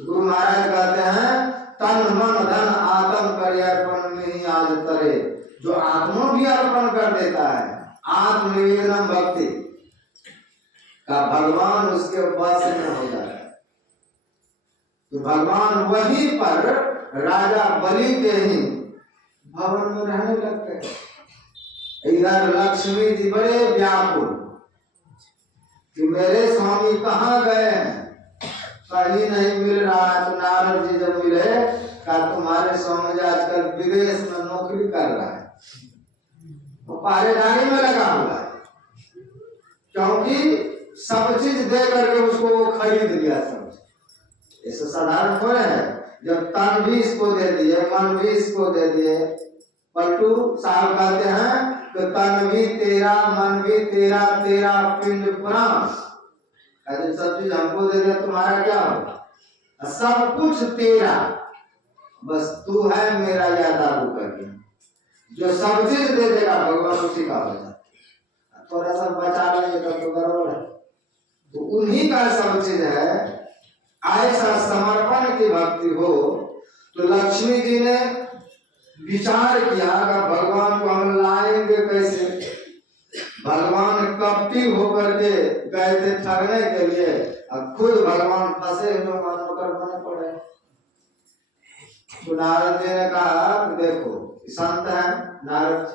गुरु महाराज कहते हैं तन मन धन आत्म कर अर्पण में ही आज तरे। जो आत्मा भी अर्पण कर देता है, आत्मनिवेदन भक्ति का, भगवान उसके वश में हो जाता है। तो भगवान वहीं पर राजा बलि के ही भवन में रहने लगते हैं। इधर लक्ष्मी जी बड़े व्याकुल कि मेरे स्वामी कहाँ गए हैं, कहीं नहीं मिल रहा है। तो नारद जी जब मिले, कहा तुम्हारे स्वामी आजकल विदेश में नौकरी कर रहा है, वो पहरेदारी में लगा हुआ है, क्योंकि सब चीज दे करके उसको वो खरीद लिया। सब ऐसा साधारण थोड़े है। जब तन भी इसको दे दिए, मन भी इसको दे दिए। पलटू साहब कहते हैं कि तन भी तेरा, मन भी तेरा, तेरा पिंड प्राण। सब चीज हमको दे दिया, तुम्हारा क्या होगा? सब कुछ तेरा, बस तू है मेरा याद आगू करके। जो सब चीज दे देगा भगवान उसी का हो जाता। थोड़ा सा बचा लेंगे तब तो गड़बड़ है। तो उन्हीं का सब चीज है। ऐसा समर्पण की भक्ति हो तो लक्ष्मी जी ने विचार किया कि भगवान को हम लाएंगे कैसे। भगवान कपटी होकर के गए थे ठगने के लिए, अब खुद भगवान फंसे हुए मानव कर बने पड़े। तो नारद जी ने कहा देखो संत है नारद,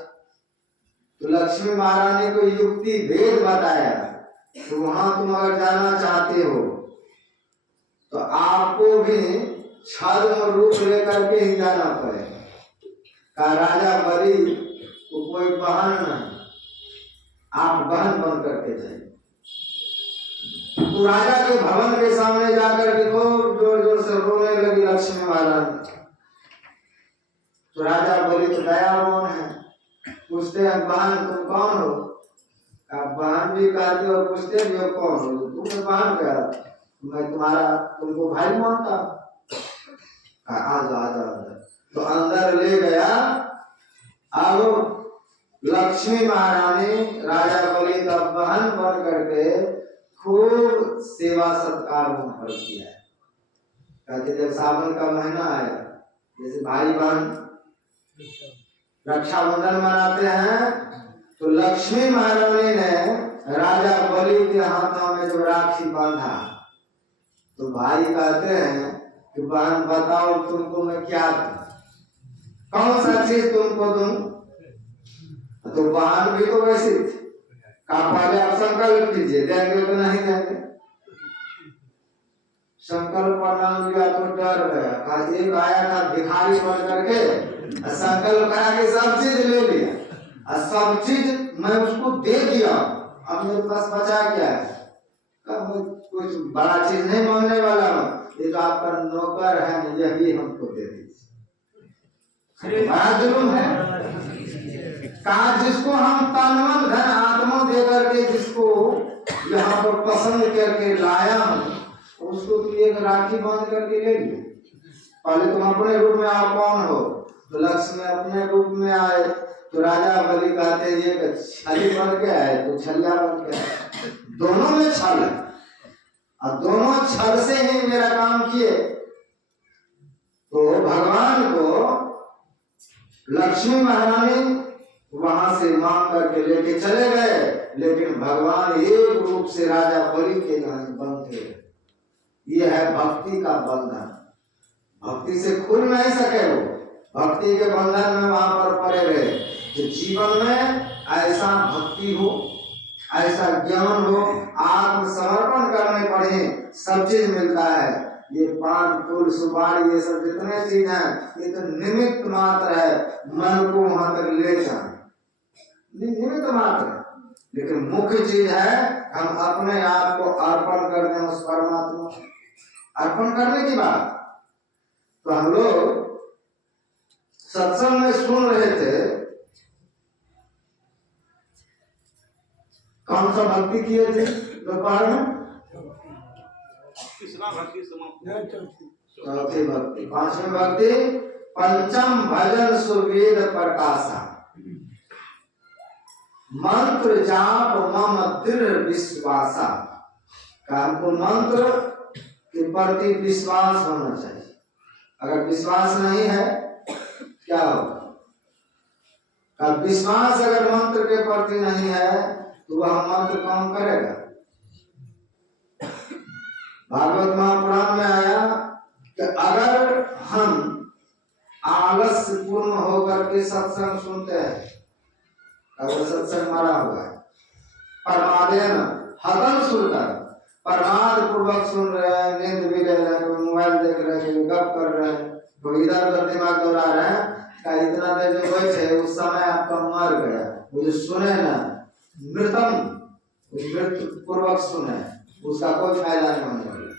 तो लक्ष्मी महारानी को युक्ति भेद बताया। तो वहां तुम अगर जाना चाहते हो तो आपको भी छद्म रूप लेकर के ही जाना पड़ेगा। का राजा बलि को कोई बहन नहीं, आप बहन बन करके जाइए। तो राजा के भवन के सामने जाकर के खूब जोर जोर से रोने लगी लक्ष्मी महारानी। तो राजा बलि तो दयावान है, पूछते हैं बहन तुम कौन हो? बहन भी कहते हो, पूछते भी हो कौन हो? तुमने बहन कहा मैं तुम्हारा तुमको भाई मानता हूँ। आजा। तो अंदर ले गया। अब लक्ष्मी महारानी राजा बलि का बहन बन करके खूब सेवा सत्कार में भर किया है। कहते जब सावन का महीना आया, जैसे भाई बहन रक्षाबंधन मनाते हैं, तो लक्ष्मी महारानी ने राजा बलि के हाथों में जो राखी बांधा, तो भाई कहते हैं कि बहन बताओ तुमको मैं क्या दूं, कौन सा चीज तुमको दूं? तो बहन भी तो वैसी थी, कहा पहले आप संकल्प कीजिए, देंगे तो नहीं देंगे। संकल्प का नाम लिया तो डर गया। कहा एक आया था भिखारी बन करके, संकल्प करा के सब चीज ले लिया, और सब चीज मैं उसको दे दिया, अब मेरे पास बचा क्या है? कुछ बड़ा चीज नहीं मांगने वाला हूँ, ये तो आपका नौकर है, यही हमको दे दीजिए। बड़ा जुल्म है। कहा जिसको हम तन मन धन आत्मा दे करके जिसको यहाँ पर पसंद करके लाया हूँ, उसको तुम एक राखी बांध करके ले लियो। पहले तुम अपने रूप में आप कौन हो? तो लक्ष्मी अपने रूप में आए। तो राजा बलि कहते ये छली बन के आए तो छलिया बन के आए, दोनों में छल है, और दोनों छल से ही मेरा काम किए। तो भगवान को लक्ष्मी महारानी वहां से मांग करके लेके चले गए, लेकिन भगवान एक रूप से राजा बलि के यहाँ बंध थे। ये है भक्ति का बंधन। भक्ति से खुल नहीं सके वो, भक्ति के बंधन में वहां पर पड़े रहे। तो जीवन में ऐसा भक्ति हो, ऐसा ज्ञान हो, आत्मसमर्पण करने पड़े, सब चीज मिलता है। ये पान फूल सुपारी ये सब जितने चीज हैं, ये तो निमित्त मात्र है, मन को वहां तक ले जाए, निमित्त मात्र है। लेकिन मुख्य चीज है हम अपने आप को अर्पण कर दें उस परमात्मा। अर्पण करने की बात तो हम लोग सत्संग में सुन रहे थे, कौन सा भक्ति किए थे दोपहर में? चौथी भक्ति, पांचवी भक्ति पंचम भजन सुवेद प्रकाशा, मंत्र जाप मम दृढ़ विश्वासा। का हमको मंत्र के प्रति विश्वास होना चाहिए। अगर विश्वास नहीं है क्या होगा? का विश्वास अगर मंत्र के प्रति नहीं है तो वह मंत्र काम करेगा। भागवत महापुराण में आया कि अगर हम आलस्य पूर्ण होकर के सत्संग सुनते हैं तब वो सत्संग मरा हुआ है। परमादेन हतन सुनकर प्रमाद पूर्वक सुन रहे हैं, नींद भी ले रहे हैं, कोई मोबाइल देख रहे हैं, कोई गप कर रहे हैं, कोई इधर उधर दिमाग दौड़ा रहे हैं, का इतना देर जो बैठे उस समय आपका मर गया। वो जो सुने ना मृतम, मृत्यु पूर्वक सुने, उसका कोई फायदा नहीं होने वाला।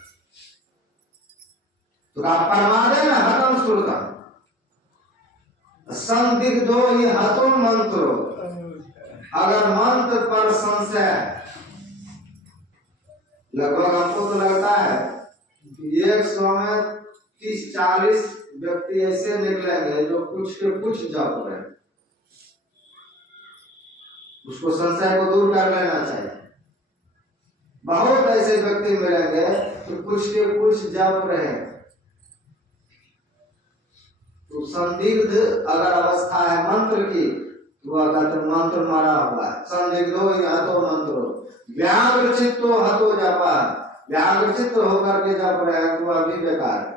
तो आप परमादेन हतन सुनकर संदिग्धो ही हतो मंत्रो। अगर मंत्र पर संशय है, लगभग हमको तो लगता है कि 100 में 30-40 व्यक्ति ऐसे निकलेंगे जो कुछ के कुछ जप रहे, उसको संशय को दूर कर लेना चाहिए। बहुत ऐसे व्यक्ति मिलेंगे जो कुछ के कुछ जप रहे। तो संदिग्ध अगर अवस्था है मंत्र की तो वह कहते मंत्र मारा हुआ है। संदिग्धो हतो मंत्रो व्याघ्र चित्तो हतो जपा। व्याघ्र चित्त होकर के जप रहे हैं तो वह भी बेकार है।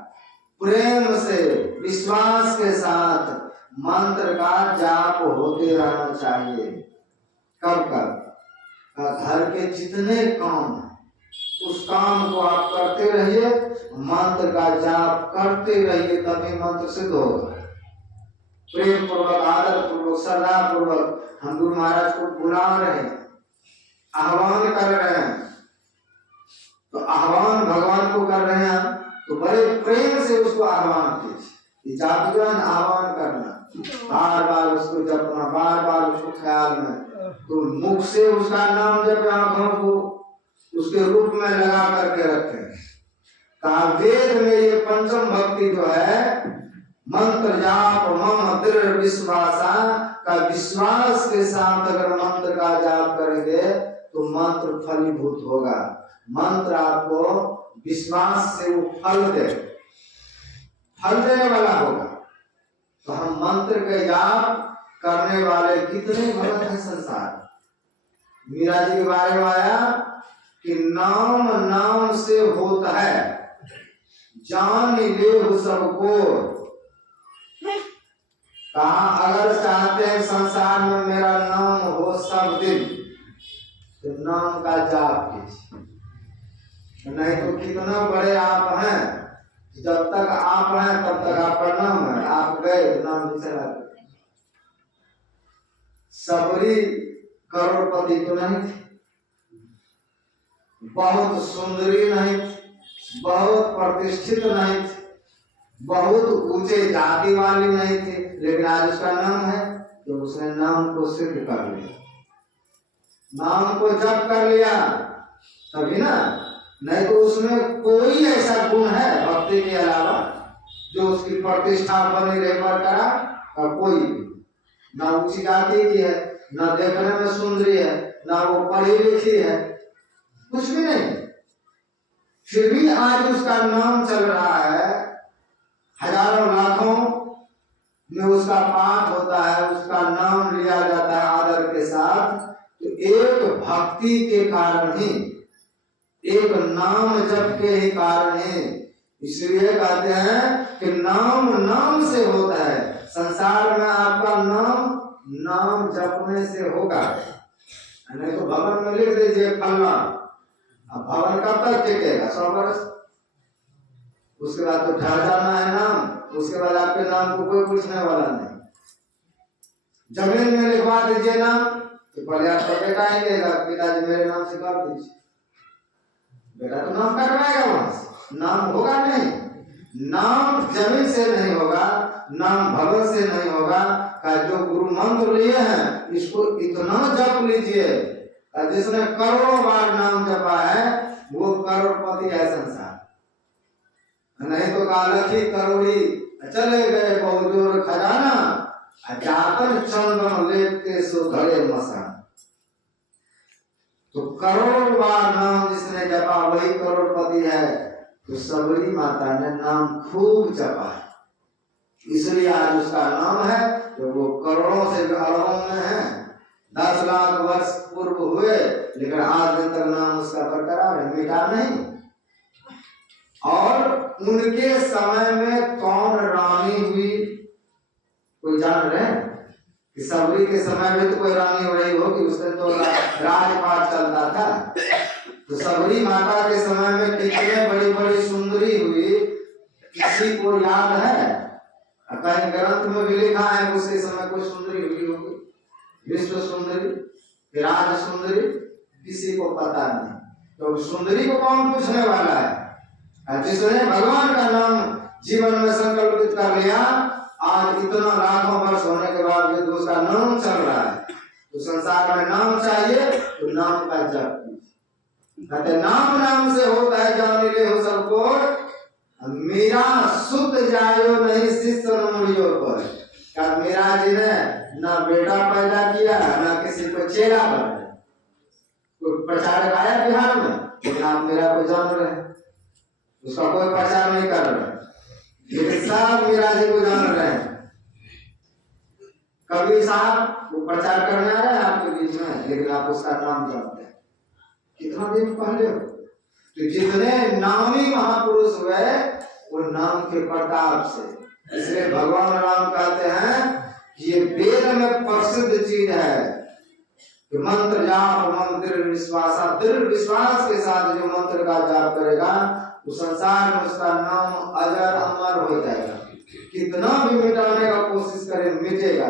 प्रेम से विश्वास के साथ मंत्र का जाप होते रहना चाहिए। कब कब घर के जितने काम उस काम को आप करते रहिए, मंत्र का जाप करते रहिए, तभी मंत्र सिद्ध होगा। प्रेम पूर्वक, आदर पूर्वक, श्रद्धा पूर्वक हम गुरु महाराज को बुला रहे हैं, आह्वान कर रहे हैं। तो आह्वान भगवान को कर रहे हैं तो बड़े प्रेम से उसको आह्वान कीजिए। जाप जो है आह्वान करना, बार बार उसको जपना, बार बार उसको ख्याल में, तो मुख से उसका नाम जब आंखों को उसके रूप में लगा करके रखें। कहा वेद में ये पंचम भक्ति जो है मंत्र जाप मम दृढ़ विश्वासा का विश्वास के साथ अगर मंत्र का जाप करेंगे तो मंत्र फलीभूत होगा। मंत्र आपको विश्वास से वो फल देने वाला होगा। तो हम मंत्र के जाप करने वाले कितने भक्त हैं संसार। मीरा जी के बारे में आया कि नाम नाम से होता है, जान ले हो सबको। कहा अगर चाहते हैं संसार में मेरा नाम हो सब दिन तो नाम का जाप कीजिए। नहीं तो कितना बड़े आप हैं, जब तक आप हैं तब तक आपका नाम है, आप गए तो नाम भी चला गया। सबरी करोड़पति तो नहीं थी, बहुत सुंदरी नहीं थी, बहुत प्रतिष्ठित नहीं थी, बहुत ऊंचे जाति वाली नहीं थी, लेकिन आज उसका नाम है तो उसने नाम को सिद्ध कर लिया। नाम को जप कर लिया तभी ना, नहीं तो उसमें कोई ऐसा गुण है भक्ति के अलावा जो उसकी प्रतिष्ठा बनी रहे बरकरार का कोई भी। ना ऊंची जाति की है, ना देखने में सुंदरी है, ना वो पढ़ी लिखी है, कुछ भी नहीं, फिर भी आज उसका नाम चल रहा है। हजारों लाखों में उसका पाठ होता है, उसका नाम लिया जाता है आदर के साथ। तो एक भक्ति के कारण ही, एक नाम जप के ही कारण ही, इसलिए कहते हैं कि नाम नाम से होता है। संसार में आपका नाम जपने से होगा। नहीं तो भवन में लिख दीजिए फलना, अब भवन कब तक टिकेगा? 100 वर्ष, उसके बाद तो ढह जाना है नाम, उसके बाद आपके नाम को कोई पूछने वाला नहीं। जमीन में लिखवा दीजिए नाम तो पहले आपका बेटा ही देगा, पिताजी मेरे नाम से कर दीजिए, बेटा तो नाम कटवाएगा वहां से, नाम होगा नहीं। नाम जमीन से नहीं होगा, नाम भवन से नहीं होगा। का जो गुरु मंत्र लिए हैं इसको इतना जप लीजिए, जिसने करोड़ों बार नाम जपा है वो करोड़पति है संसार। नहीं तो कालखी करोड़ी चले गए बहुजोर खजाना, जातन चंदन लेते सो घड़े मसान। तो करोड़ बार नाम जिसने जपा जपा वही करोड़पति है। तो सबरी माता ने नाम खूब जपा, इसलिए आज उसका नाम है। तो वो करोड़ों से अरबों में है, 10 लाख वर्ष पूर्व हुए, लेकिन आज दिन तक नाम उसका बरकरार है, मिटा नहीं। और उनके समय में कौन रानी हुई, कोई जान रहे हैं? कि सबरी के समय में तो कोई रानी हो रही होगी, उससे तो राजपाट चलता था। तो सबरी माता के समय में कितने बड़ी बड़ी सुंदरी हुई, किसी को याद है? कहीं ग्रंथ में भी लिखा है उसके समय कोई सुंदरी हुई होगी, विश्व सुंदरी, विराज सुंदरी, किसी को पता नहीं। तो सुंदरी को कौन पूछने वाला है? जिसने भगवान का नाम जीवन में संकल्पित कर लिया, आज इतना लाखों वर्ष होने के बाद भी उसका नाम चल रहा है। तो संसार में नाम चाहिए तो नाम का जप कहते, नाम नाम से होता है जान ले हो सबको, मेरा सुत जायो नहीं शिष्य मुड़ियो पर। क्या मेरा जी ने ना बेटा पैदा किया ना किसी को चेला बनाया, कोई प्रचारक आया बिहार में, लेकिन आप मेरा को जान रहे हैं, उसका कोई प्रचार नहीं कर रहे, लेकिन सब मीरा जी को जान रहे हैं। कबीर साहब वो प्रचार करने आ रहे हैं आपके बीच में, लेकिन आप उसका नाम जानते हैं, कितना दिन पहले हो। तो जितने नामी महापुरुष हुए वो नाम के प्रताप से, इसलिए भगवान राम कहते हैं कि ये वेद में प्रसिद्ध चीज है कि मंत्र जाप मंत्र विश्वास, दृढ़ विश्वास के साथ जो मंत्र का जाप करेगा तो संसार में उसका नाम अजर अमर हो जाएगा। कितना भी मिटाने का कोशिश करें मिटेगा।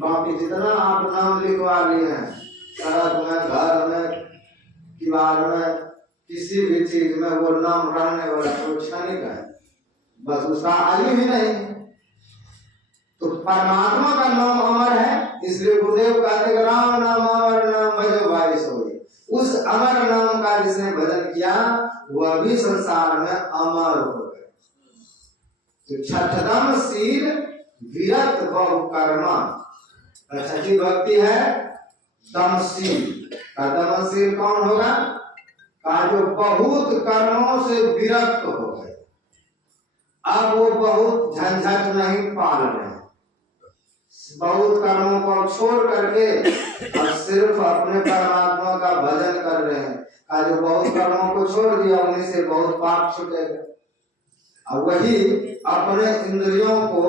बाकी जितना आप नाम लिखवा लिए हैं, सड़क में, घर में, दीवार में, किसी भी चीज में, वो नाम रहने वाला तो क्षणिक है, बस उसका आयु ही नहीं। तो परमात्मा का नाम अमर है, इसलिए गुरुदेव कहते हैं राम नाम अमर नाम भजो भाई सोए। उस अमर नाम का जिसने भजन किया वह भी संसार में अमर हो गए। तो छठदम शील विरत बहु कर्मा, छठी भक्ति है दमशील। दमशील कौन होगा? का जो बहुत कर्मों से विरक्त हो गए, अब वो बहुत झंझट नहीं पाल रहे, बहुत कर्मों को छोड़ करके अब सिर्फ अपने परमात्मा का भजन कर रहे हैं। आज जो बहुत कर्मों को छोड़ दिया उन्हीं से बहुत पाप छूटेगा। अब वही अपने इंद्रियों को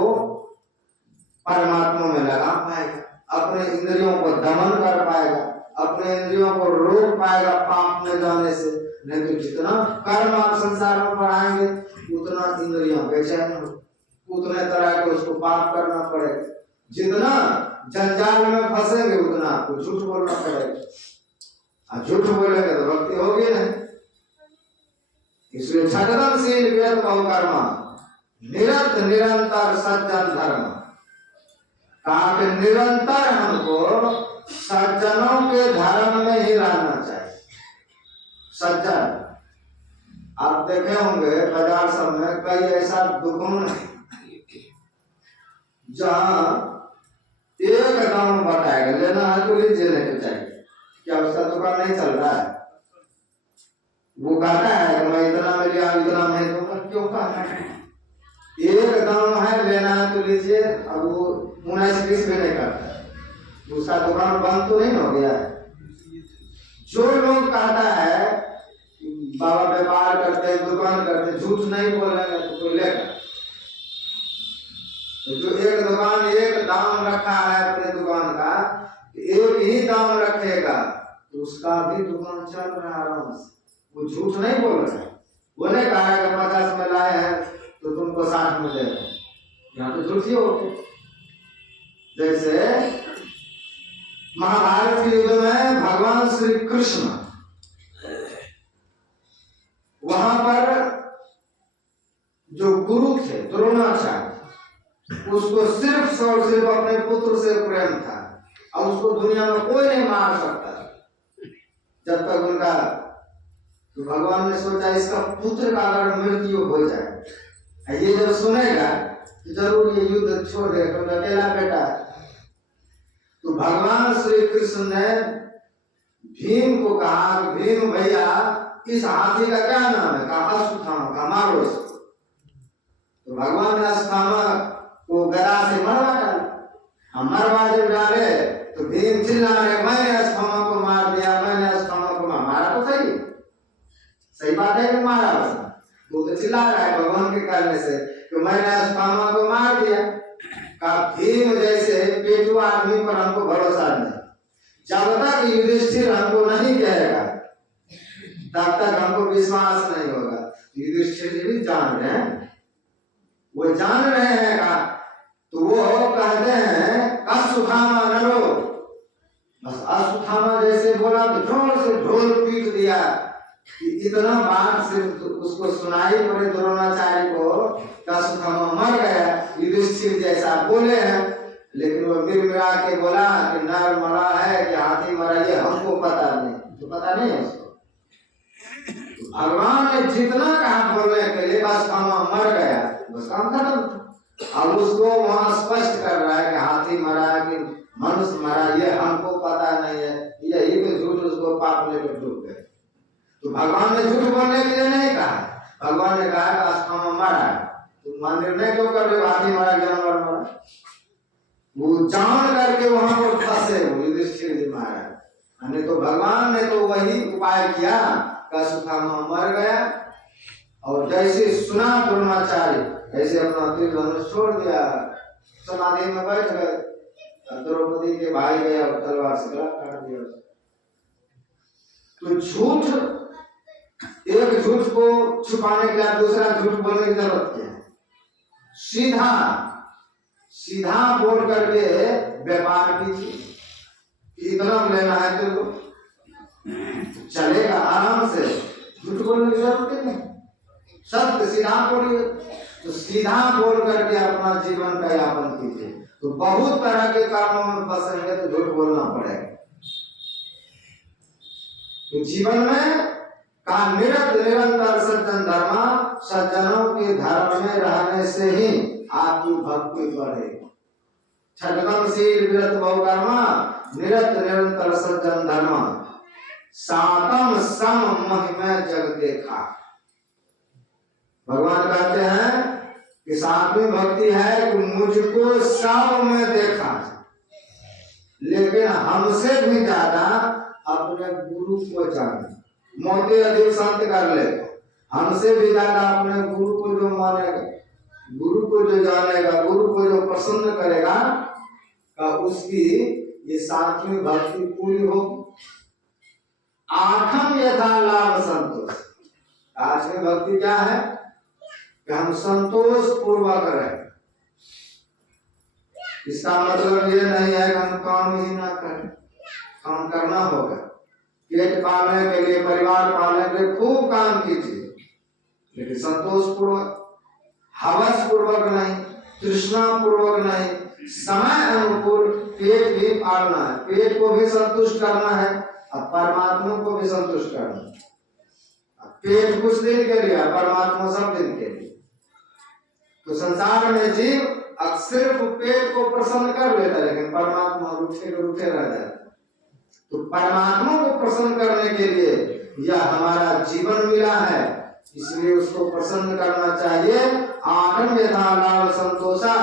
परमात्मा में लगा पाएगा, अपने इंद्रियों को दमन कर पाएगा, अपने इंद्रियों को रोक पाएगा पाप में जाने से। नहीं तो जितना कर्म आप संसार में बढ़ाएंगे उतना इंद्रियां बेचैन हो, उतने तरह के उसको पाप करना पड़ेगा। जितना जंजाल में फंसेंगे उतना आपको झूठ बोलना पड़ेगा, झूठ बोलेंगे तो भक्ति होगी नहीं। इसलिए छठदम शील विरत बहु कर्मा निरत निरंतर सज्जन धर्म। कहा कि निरंतर हमको सज्जनों के धर्म में ही रहना चाहिए। सज्जन आप देखे होंगे बाजार सब में कई ऐसा दुकान है जहाँ एक दाम बताएगा, लेना है तो लीजिए नहीं तो चाहिए। क्या उसका दुकान नहीं चल रहा है? वो कहता है कि मैं इतना में लिया इतना में दूंगा, क्यों कहता है? एक दाम है, लेना है तो लीजिए। अब वो 19-20 भी नहीं करता, उसका दुकान बंद तो नहीं हो गया है। जो लोग कहता है बाबा व्यापार करते हैं, दुकान करते हैं, झूठ नहीं बोलेंगे तो कोई लेगा। तो जो एक दुकान एक दाम रखा है अपने दुकान का, एक ही दाम रखेगा तो उसका भी दुकान चल रहा है आराम से, वो झूठ नहीं बोल रहा है। वो नहीं कहा है कि 50 में लाए हैं तो तुमको 60 में दे दो, यहाँ तो झूठ ही होते। जैसे महाभारत के युद्ध में भगवान श्री कृष्ण वहां पर जो गुरु थे द्रोणाचार्य, उसको सिर्फ और सिर्फ अपने पुत्र से प्रेम था और उसको दुनिया में कोई नहीं मार सकता जब तक उनका। तो भगवान ने सोचा इसका पुत्र का अगर मृत्यु हो जाए, ये जब सुनेगा तो जरूर ये युद्ध छोड़ देगा क्योंकि अकेला बेटा है। तो भगवान श्री कृष्ण ने भीम को कहा, भीम भैया इस हाथी का क्या नाम है? कहा अश्वत्थामा। कहा मारो इसको। तो भगवान ने अश्वत्थामा को गदा से मरवा डाला। मरवा जब डाले तो भीम चिल्ला रहे, मैंने अश्वत्थामा को मार दिया, मैंने अश्वत्थामा को मारा। तो सही बात है कि मारा उसने। वो तो चिल्ला रहा है भगवान के कहने से कि मैंने अश्वत्थामा को मार दिया। का भीम जैसे पेटू आदमी पर हमको भरोसा नहीं। जब तक युधिष्ठिर हमको नहीं कहेगा तब तक हमको विश्वास नहीं होगा। युधिष्ठिर जी भी जान रहे हैं, वो जान रहे हैं का, तो वो कहते हैं अश्वत्थामा नरो। बस अश्वत्थामा जैसे बोला तो जोर से ढोल पीट दिया। इतना बात से उसको सुनाई पड़े द्रोणाचार्य को, अश्वत्थामा मर गया। युधिष्ठिर जैसा बोले हैं, लेकिन वो मिर्मिरा के बोला कि नर मरा है कि हाथी मरा, ये हमको पता नहीं। तो पता नहीं है उसको। तो भगवान ने जितना कहा बोलने के लिए, बस हम मर गया, बस काम खत्म। अब उसको वहां स्पष्ट कर रहा है कि हाथी मरा कि मनुष्य मरा, ये हमको पता नहीं है। यही तो झूठ उसको पाप लेकर डूब गए। तो भगवान ने झूठ बोलने के लिए नहीं कहा। भगवान ने कहा कि अश्वत्थामा मरा। तो मंदिर नहीं क्यों कर रहे, हाथी मरा, जानवर मरा। वो जान करके वहां पर फंसे वो युधिष्ठिर जी महाराज। नहीं तो भगवान ने तो वही उपाय किया, अश्वत्थामा मर गया। और जैसे सुना द्रोणाचार्य ऐसे अपना तीर धनुष छोड़ दिया, समाधि में बैठ गए। द्रौपदी के भाई गए और तलवार से गला काट दिया। तो झूठ, एक झूठ को छुपाने के लिए दूसरा झूठ बोलने की जरूरत क्या है? सीधा सीधा बोल करके व्यापार कीजिए। इतना लेना है तो चलेगा आराम से, झूठ बोलने की जरूरत नहीं। सत्य सीधा बोलिए। तो सीधा बोल करके अपना जीवन का यापन कीजिए। तो बहुत तरह के कामों में फंसेंगे तो झूठ बोलना पड़ेगा। तो जीवन में का निरंतर सज्जन धर्म, सज्जनों के धर्म में रहने से ही आपकी भक्ति बढ़ेगी। छठम शील विरत बहुकर्मा, निरंतर सज्जन धर्म, सातम सम महिमा जग देखा। भगवान कहते हैं कि सातवीं भक्ति है कि मुझको सब में देखा, लेकिन हमसे भी ज्यादा अपने गुरु को जाने। मोटे अधिक संत कर ले, हमसे भी ज्यादा अपने गुरु को जो मानेगा, गुरु को जो जानेगा, गुरु को जो प्रसन्न करेगा, का उसकी ये सातवीं भक्ति पूरी होगी। आठम यथा लाभ संतोष। आठवीं भक्ति क्या है कि हम संतोष पूर्वक रहें। इसका मतलब ये नहीं है कि हम काम ही ना करें, काम करना होगा। पेट पालने के लिए, परिवार पालने के लिए खूब काम कीजिए, लेकिन संतोष पूर्वक, हवस पूर्वक नहीं, तृष्णा पूर्वक नहीं। समय अनुकूल पेट भी पालना है, पेट को भी संतुष्ट करना है और परमात्मा को भी संतुष्ट करना है। पेट कुछ दिन के लिए, परमात्मा सब दिन के लिए। तो संसार में जीव सिर्फ पेट को प्रसन्न कर लेता है, लेकिन परमात्मा रूठे रह जाता है। तो परमात्मा को प्रसन्न करने के लिए यह हमारा जीवन मिला है, इसलिए उसको प्रसन्न करना चाहिए। आनंद यथा लाभ संतोषा,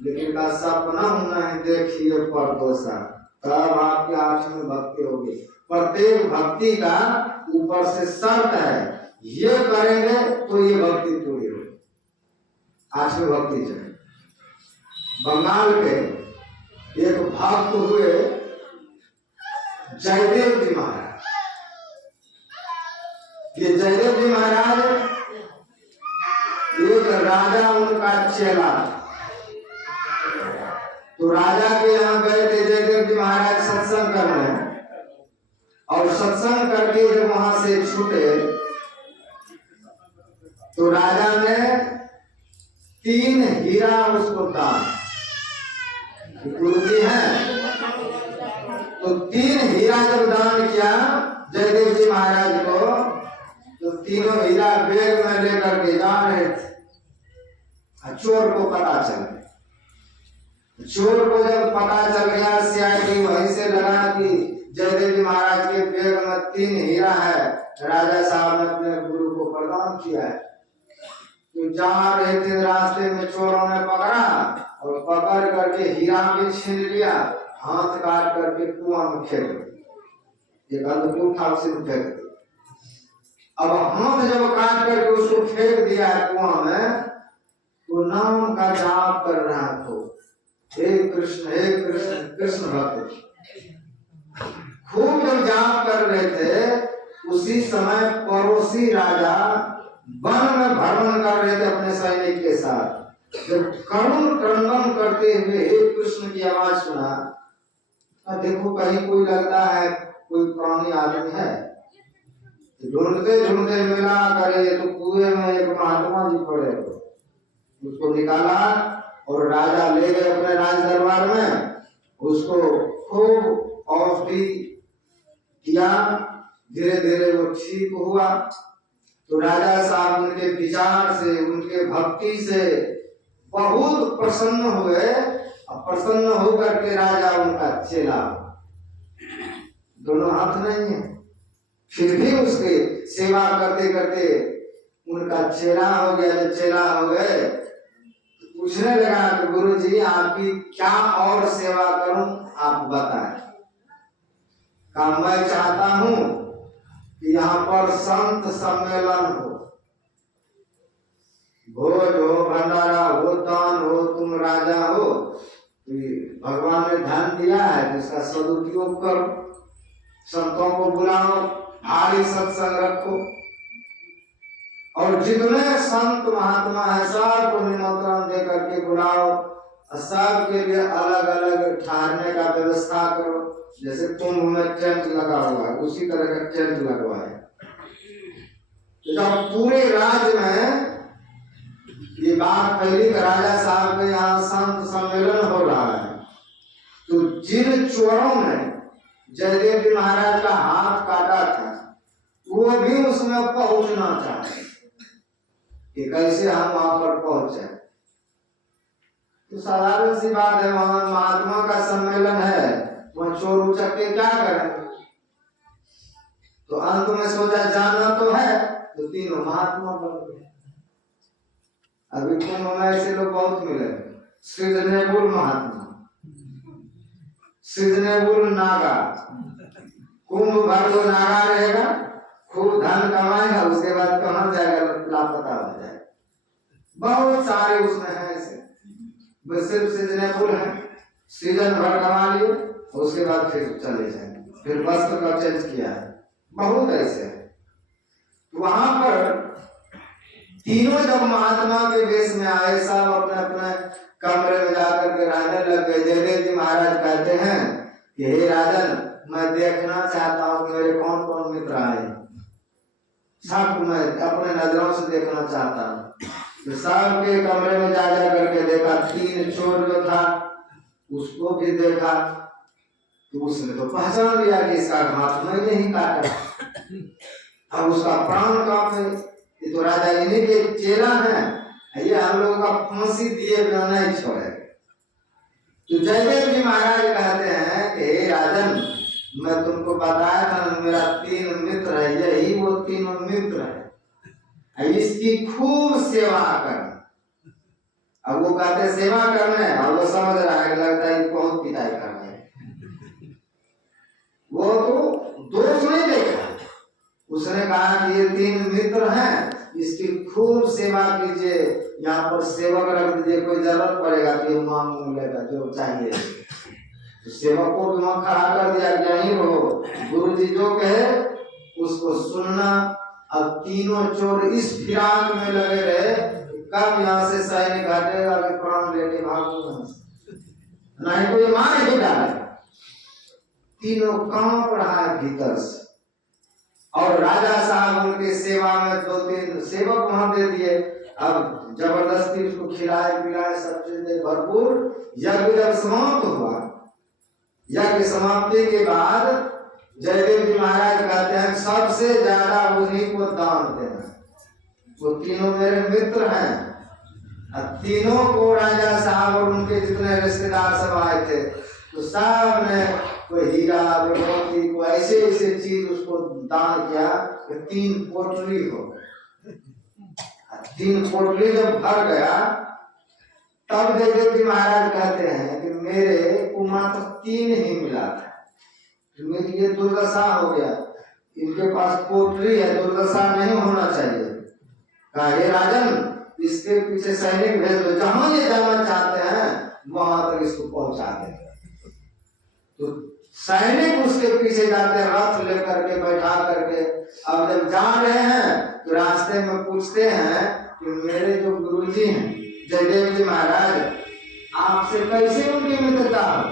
लेकिन का सपना नहीं देखिए परदोषा, तब आपकी आठवीं भक्ति होगी। प्रत्येक भक्ति का ऊपर से शर्त है, ये करेंगे तो ये भक्ति पूरी होगी। आठवीं भक्ति जो बंगाल के एक भक्त हुए जयदेव जी महाराज। ये जयदेव जी महाराज एक राजा उनका चेला, तो राजा के यहाँ गए थे जयदेव जी महाराज सत्संग करने, और सत्संग करके जब वहां से छूटे तो राजा ने 3 हीरा उसको दान, गुरु जी हैं, तो 3 हीरा जब दान किया जयदेव जी महाराज को, तो तीनों हीरा बैग में लेकर के जा रहे थे। चोर को पता चल गया। चोर को जब पता चल गया, सीआईडी वहीं से लगा कि जयदेव जी महाराज के बैग में 3 हीरा है, राजा साहब ने अपने गुरु को प्रदान किया है। तो जहाँ रहे थे रास्ते में चोरों ने पकड़ा और पकड़ करके हीरा भी छीन लिया, हाथ काट करके कुआं में फेंक दिया। एक अंधकूठा से फेंक दिया। अब हाथ जब काट करके उसको फेंक दिया है कुआं में, तो नाम का जाप कर रहा था, हे कृष्ण कृष्ण भक्त। खूब जब जाप कर रहे थे, उसी समय पड़ोसी राजा वन में भ्रमण कर रहे थे अपने सैनिक के साथ। जब करुण क्रंदन करते हुए हे कृष्ण की आवाज सुना, देखो कहीं कोई लगता है कोई पुरानी आदमी है। ढूंढते ढूंढते मिला करे तो कुएं में एक महात्मा जी पड़े, उसको निकाला और राजा ले गए अपने राज दरबार में। उसको खूब औषधि किया, धीरे धीरे वो ठीक हुआ। तो राजा साहब उनके विचार से, उनके भक्ति से बहुत प्रसन्न हुए। प्रसन्न होकर के राजा उनका चेला, दोनों हाथ नहीं है, फिर भी उसके सेवा करते करते उनका चेला हो गया। जब चेला हो गए तो पूछने लगा कि गुरु जी आपकी क्या और सेवा करूं, आप बताएं। कहा मैं चाहता हूं कि यहाँ पर संत सम्मेलन हो, भोज हो, भंडारा हो, दान हो, तुम राजा हो, तो भगवान ने धन दिया है, जिसका सदुपयोग करो, संतों को बुलाओ, भारी सत्संग रखो, और जितने संत महात्मा है सबको निमंत्रण दे करके बुलाओ, सबके लिए अलग अलग ठहरने का व्यवस्था करो। जैसे कुंभ में टेंट लगा हुआ है, उसी तरह का टेंट लगवा है। जब पूरे राज्य में ये बात फैली, राजा साहब के यहाँ संत सम्मेलन हो रहा है, तो जिन चोरों ने जयदेव जी महाराज का हाथ काटा था, वो भी उसमें पहुंचना चाहते कि कैसे हम वहां पर पहुंचे। तो साधारण सी बात है, वहां महात्मा का सम्मेलन है, वहां चोर उचक्के क्या करें। तो अंत में सोचा जाना तो है, तो तीनों महात्मा बन गए। अभी कुंभ में ऐसे लोग बहुत मिले, सृजनेबुल महात्मा, सृजनेबुल नागा। कुंभ भर वो नागा रहेगा, खूब धन कमाएगा, उसके बाद कहाँ जाएगा लापता हो जाएगा। बहुत सारे उसमें है ऐसे, बस सिर्फ सीजनेबुल है, सीजन भर कमा लिए, उसके बाद फिर चले जाए, फिर वस्त्र का चेंज किया है, बहुत ऐसे है। वहां पर तीनों जब महात्मा के वेश में आए, सब अपने अपने कमरे में जाकर के रहने लग गए। जयदेव जी महाराज कहते हैं कि हे राजन, मैं देखना चाहता हूँ कि मेरे कौन कौन मित्र आए, सब मैं अपने नजरों से देखना चाहता हूँ। तो सब के कमरे में जा करके देखा, 3 चोर जो था उसको भी देखा, तो उसने तो पहचान लिया कि इसका हाथ मैंने ही काटा। अब उसका प्राण कांपे, ये तो राजा इन्हीं के चेला है, ये हम लोगों का फांसी दिए बिना नहीं छोड़े। तो जयदेव जी महाराज कहते हैं कि हे राजन, मैं तुमको बताया था ना, मेरा 3 मित्र है, यही वो 3 मित्र है, इसकी खूब सेवा करना। अब वो कहते सेवा करने, और वो समझ रहा है, लगता है बहुत पिटाई करना है। वो तो दोष नहीं देखा, उसने कहा कि ये 3 मित्र हैं, इसकी खूब सेवा कीजिए, यहाँ पर सेवक रख दीजिए, कोई जरूरत पड़ेगा कि मांग लेगा जो चाहिए। तो सेवक को भी वहां खड़ा कर दिया, यहीं रहो, गुरु जी जो कहे उसको सुनना। अब तीनों चोर इस फिराक में लगे रहे, कब यहाँ से सैनिक हटेगा कि प्राण लेके भागूंगा, नहीं तो ये मार ही डाले। तीनों कांप रहा है भीतर से, और राजा साहब उनके सेवा में 2-3 सेवक वहां दे दिए। अब जबरदस्ती उसको खिलाए पिलाए, सब चीजें भरपूर। यज्ञ जब समाप्त हुआ, यज्ञ समाप्ति के बाद जयदेव जी महाराज कहते हैं सबसे ज्यादा उन्हीं को दान देना। वो तीनों मेरे मित्र हैं, तीनों को राजा साहब और उनके जितने रिश्तेदार सब आए थे, तो सब ने कोई हीरा कोई मोती कोई ऐसे ऐसे चीज उसको दान किया कि 3 पोटली हो गए। 3 पोटली जब भर गया तब जयदेव जी महाराज कहते हैं कि मेरे को मात्र 3 ही मिला था, मेरी ये दुर्दशा हो गया, इनके पास पोटली है, दुर्दशा नहीं होना चाहिए। कहा हे राजन, इसके पीछे सैनिक भेज दो, जहां ये जाना चाहते हैं वहां तक इसको पहुंचा देंगे। तो सैनिक उसके पीछे जाते हैं, रथ लेकर के बैठा करके। अब जब जा रहे हैं तो रास्ते में पूछते हैं कि मेरे जो गुरुजी हैं जयदेव जी महाराज, आपसे कैसे उनकी मित्रता हो?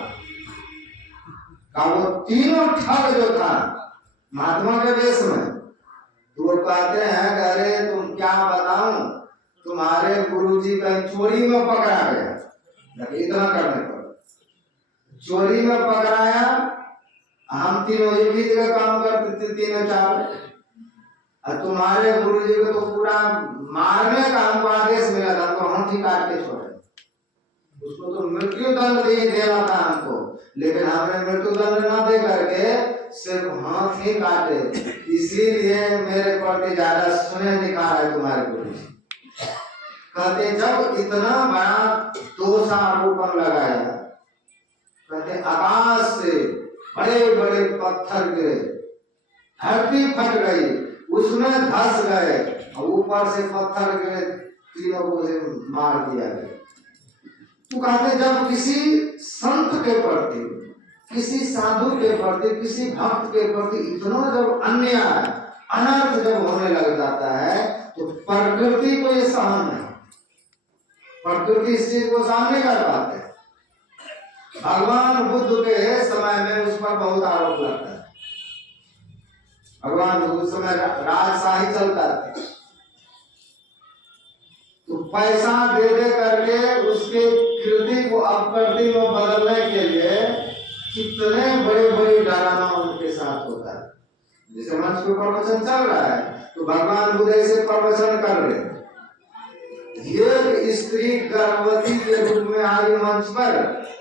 का वो तीनों ठग जो था महात्मा के वेश में, तो वो कहते हैं कि अरे तुम क्या बताऊं, तुम्हारे गुरुजी का चोरी में पकड़ा गया, इतना करने पर चोरी में पकड़ाया। हम तीनों एक ही जगह काम करते थे, 3 4, और तुम्हारे गुरुजी को तो पूरा मारने का हमको आदेश मिला था, तो हम ही काट के छोड़े, उसको तो मृत्यु दंड देना था हमको, लेकिन हमने मृत्यु दंड न दे करके सिर्फ हाथ ही काटे, इसीलिए मेरे प्रति ज्यादा स्नेह दिखा है तुम्हारे गुरुजी। कहते जब इतना बड़ा दोषारोपण लगाया, कहते आकाश से बड़े बड़े पत्थर गिरे, धरती फट गई, उसमें धस गए, और ऊपर से पत्थर गिरे, तीनों को उसे मार दिया गया। तो कहते जब किसी संत के प्रति, किसी साधु के प्रति, किसी भक्त के प्रति इतना जब अन्याय अनर्थ जब होने लग जाता है, तो प्रकृति को ये सहन नहीं, प्रकृति इस चीज को सहन नहीं कर पाते। भगवान बुद्ध के समय में उस पर बहुत आरोप लगता है। भगवान उस समय राजशाही चलता था, तो पैसा दे दे करके उसके कृति को अपकृति में बदलने के लिए कितने बड़े बड़े ड्रामा उनके साथ होता है। जैसे मंच पे प्रवचन चल रहा है तो भगवान बुद्ध ऐसे प्रवचन कर रहे हैं, एक स्त्री गर्भवती के रूप में आई मंच पर,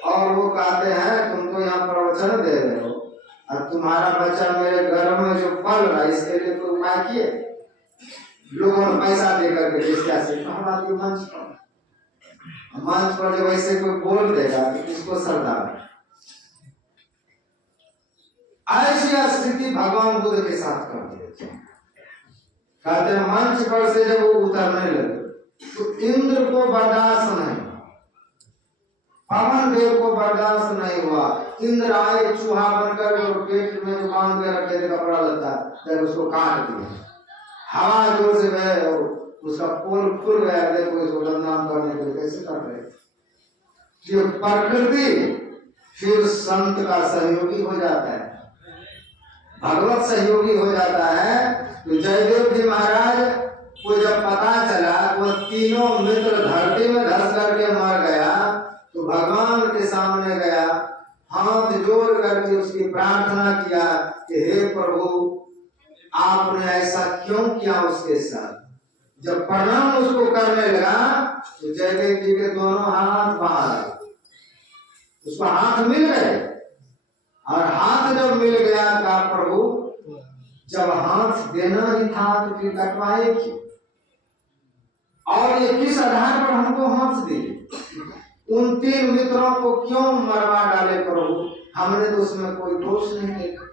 और वो कहते हैं तुम तो यहाँ प्रवचन दे रहे हो और तुम्हारा बच्चा मेरे गर्भ में जो पल रहा है, इसके लिए तो उपाय किए। लोगों ने पैसा दे करके जिसका से मंच पर जब ऐसे कोई बोल देगा तो किसको श्रद्धा है? ऐसी स्थिति भगवान बुद्ध के साथ कर दी। कहते हैं मंच पर से जब वो उतरने लगे तो इंद्र को बर्दाश्त नहीं, पवन देव को बर्दाश्त नहीं हुआ। इंद्र आए चूहा बनकर और पेट में जो बांध के रखे थे कपड़ा लता, जब उसको काट दिया, हवा जोर से गए और उसका पोल खुल गया। देखो इसको बदनाम करने के लिए कैसे कर रहे थे। ये प्रकृति फिर संत का सहयोगी हो जाता है, भगवत सहयोगी हो जाता है। तो जयदेव जी महाराज को जब पता चला वो तीनों मित्र धरती में धस करके मर गया, तो भगवान के सामने गया, हाथ जोड़ करके उसकी प्रार्थना किया कि हे प्रभु आपने ऐसा क्यों किया उसके साथ। जब प्रणाम उसको करने लगा तो जयदेव जी के दोनों हाथ बाहर, उसको हाथ मिल गए, और हाथ जब मिल गया का प्रभु जब हाथ देना ही था तो फिर कटवाए क्यों, और ये किस आधार पर हमको हाथ दिए? उन 3 मित्रों को क्यों मरवा डाले प्रभु, हमने तो उसमें कोई दोष नहीं देखा।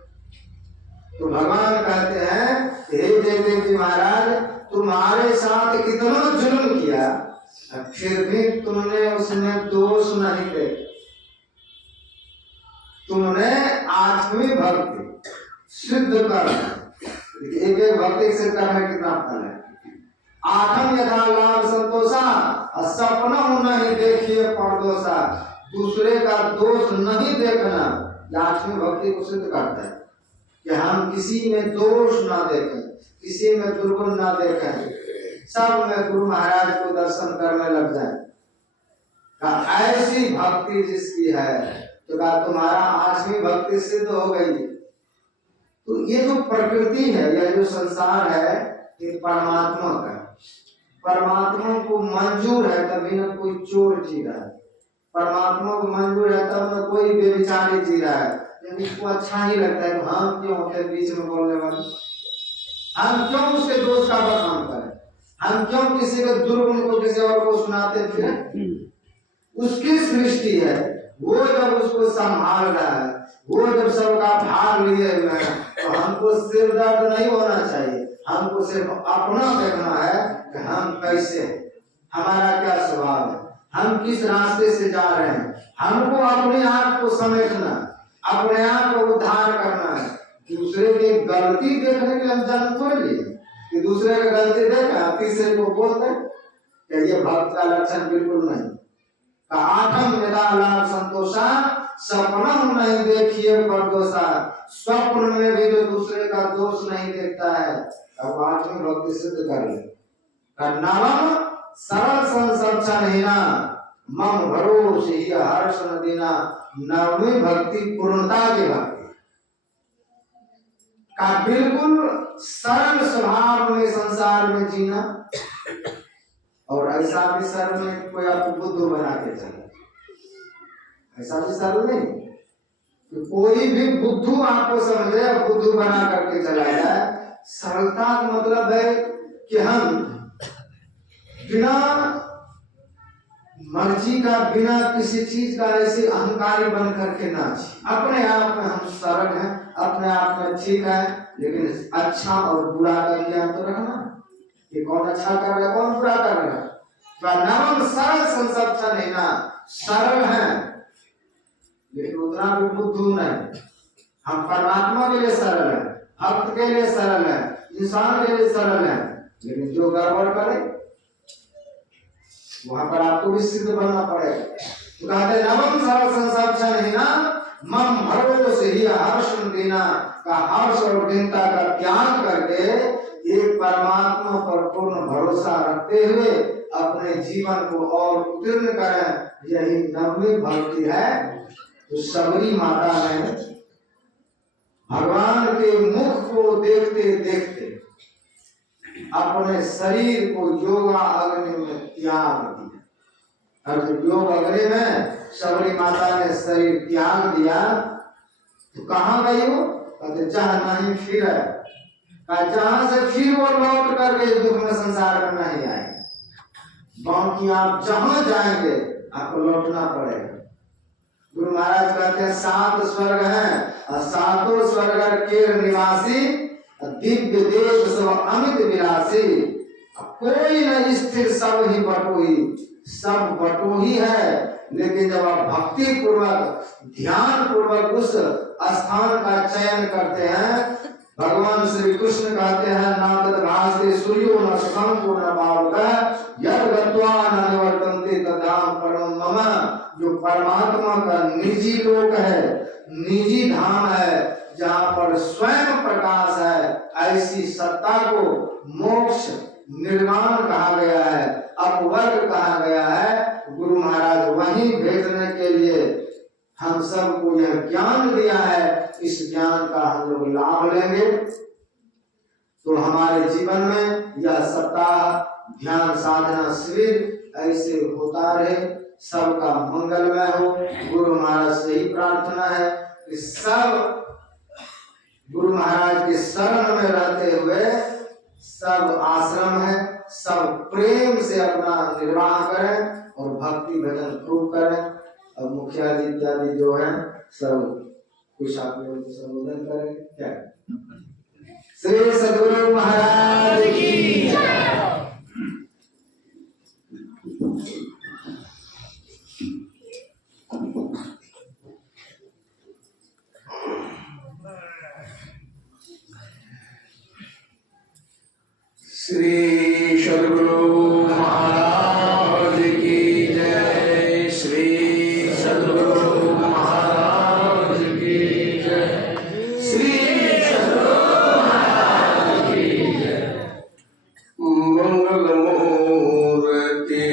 तो भगवान कहते हैं हे जयदेव जी महाराज, तुम्हारे साथ इतना जुल्म किया फिर भी तुमने उसमें दोष नहीं देखा। तुमने 8वीं भक्ति सिद्ध कर, एक एक भक्ति सिद्ध करने कितना फल है। 8म यथा लाभ संतोषा, सपना नहीं देखिए परदोषा, दूसरे का दोष नहीं देखना, 8वीं भक्ति को सिद्ध करता है कि हम किसी में दोष ना देखें, किसी में दुर्गुण ना देखें, सब में गुरु महाराज को दर्शन करने लग जाए। ऐसी भक्ति जिसकी है तो कहा तुम्हारा 8वीं भक्ति सिद्ध हो गई। तो ये जो प्रकृति है, यह जो संसार है, ये परमात्मा का, परमात्मा को मंजूर है तभी न कोई चोर जी रहा है, परमात्मा को मंजूर है तब न कोई बेविचारी जी रहा है। तो उसको अच्छा ही लगता है तो हम क्यों होते बीच में बोलने वाले, हम क्यों उसके दोष का बखान करें, हम क्यों किसी के दुर्गुण को किसी और को सुनाते फिरे। उसकी सृष्टि है, वो जब उसको संभाल रहा है, वो जब सबका भाग लिए हुए हैं, तो हमको सिर दर्द नहीं होना चाहिए। हमको सिर्फ अपना देखना है कि हम कैसे, हमारा क्या स्वभाव है, हम किस रास्ते से जा रहे हैं। हमको अपने आप को समेटना, अपने आप को उद्धार करना है। दूसरे की गलती देखने के लिए हम जन्म थोड़े लिए कि दूसरे की गलती देखा तीसरे को बोलते कि ये भक्त का लक्षण बिल्कुल नहीं। आठम यदा लाभ संतोषा सपनम नहीं देखिए परदोषा, स्वप्न में भी जो दूसरे का दोष नहीं देखता है, अब आठवीं भक्ति सिद्ध कर ले। नवम सरल संसर्चन हीना मम भरोस ही हर्ष न देना। नवमी भक्ति पूर्णता की भक्ति का बिल्कुल सरल स्वभाव में संसार में जीना, और ऐसा भी सरल में कोई आपको बुद्धू बना के चले, ऐसा भी सरल नहीं कि कोई भी बुद्धू आपको समझे बुद्धू बना करके चला जाए। सरलता का मतलब है कि हम बिना मर्जी का, बिना किसी चीज का ऐसे अहंकारी बन करके ना जी। अपने आप में हम सरल हैं, अपने आप में ठीक है, लेकिन अच्छा और बुरा का ज्ञान तो रखना कि कौन अच्छा कर रहा है कौन बुरा कर रहा है। नवम सरल संसर्चन है ना, सरल है लेकिन उतना भी बुद्धू नहीं। हम परमात्मा के लिए सरल है, भक्त के लिए सरल है, इंसान के लिए सरल है, लेकिन जो गड़बड़ करे वहां पर आपको भी सिद्ध बनना पड़ेगा। तो कहते नवम सरल संसर्चन है ना मम भरोस ही हर्ष देना, का हर्ष और दीनता का त्याग करके एक परमात्मा पर पूर्ण भरोसा रखते हुए अपने जीवन को और उत्तीर्ण करें, यही नवमी भक्ति है। तो सबरी माता ने भगवान के मुख को देखते देखते अपने शरीर को योगा अग्नि में त्याग दिया। और जब योग अग्नि में सबरी माता ने शरीर त्याग दिया तो कहाँ गई वो? कहते जहाँ नहीं फिर, जहां से फिर वो लौट करके दुख में संसार में नहीं आए। बाकी आप जहां जाएंगे आपको लौटना पड़ेगा। गुरु महाराज कहते हैं 7 स्वर्ग हैं और 7 स्वर्ग के निवासी, दिव्य देव सब अमित विलासी। कोई न स्थिर सब ही बटोही, सब बटोही है। लेकिन जब आप भक्ति पूर्वक ध्यान पूर्वक उस स्थान का चयन करते हैं, भगवान श्री कृष्ण कहते हैं नातद भास्ते सूर्यो न शंको न बावका यद गत्वा न निवर्तन्ते तदाम परम मम। जो परमात्मा का निजी लोक है, निजी धाम है, जहाँ पर स्वयं प्रकाश है, ऐसी सत्ता को मोक्ष निर्माण कहा गया है, अपवर्ग कहा गया है। गुरु महाराज वहीं भेजने के लिए हम सबको यह ज्ञान दिया है। इस ज्ञान का हम लोग लाभ लेंगे तो हमारे जीवन में यह सप्ताह ध्यान साधना शिविर ऐसे होता रहे, सबका मंगलमय हो। गुरु महाराज से ही प्रार्थना है कि सब गुरु महाराज के शरण में रहते हुए सब आश्रम है, सब प्रेम से अपना निर्वाह करें और भक्ति भजन खूब करें। और मुखिया जी इत्यादि जो है सब कुछ आप लोगों को संबोधन करें। क्या श्री सद्गुरु महाराज की जय। श्री सद्गुरु महाराज की जय। श्री सद्गुरु महाराज की जय। श्री सद्गुरु महाराज की जय। मंगल मूर्ति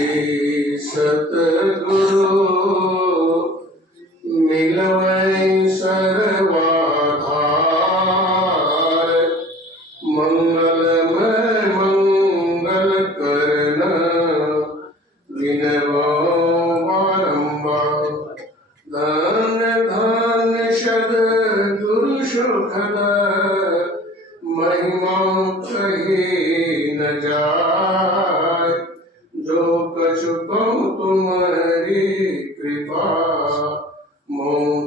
सतगुरु मिलवै सर्वाधार। मंगल धन धन शद कही न जाय, जो कछु कहूँ तुम्हारी कृपा मोहि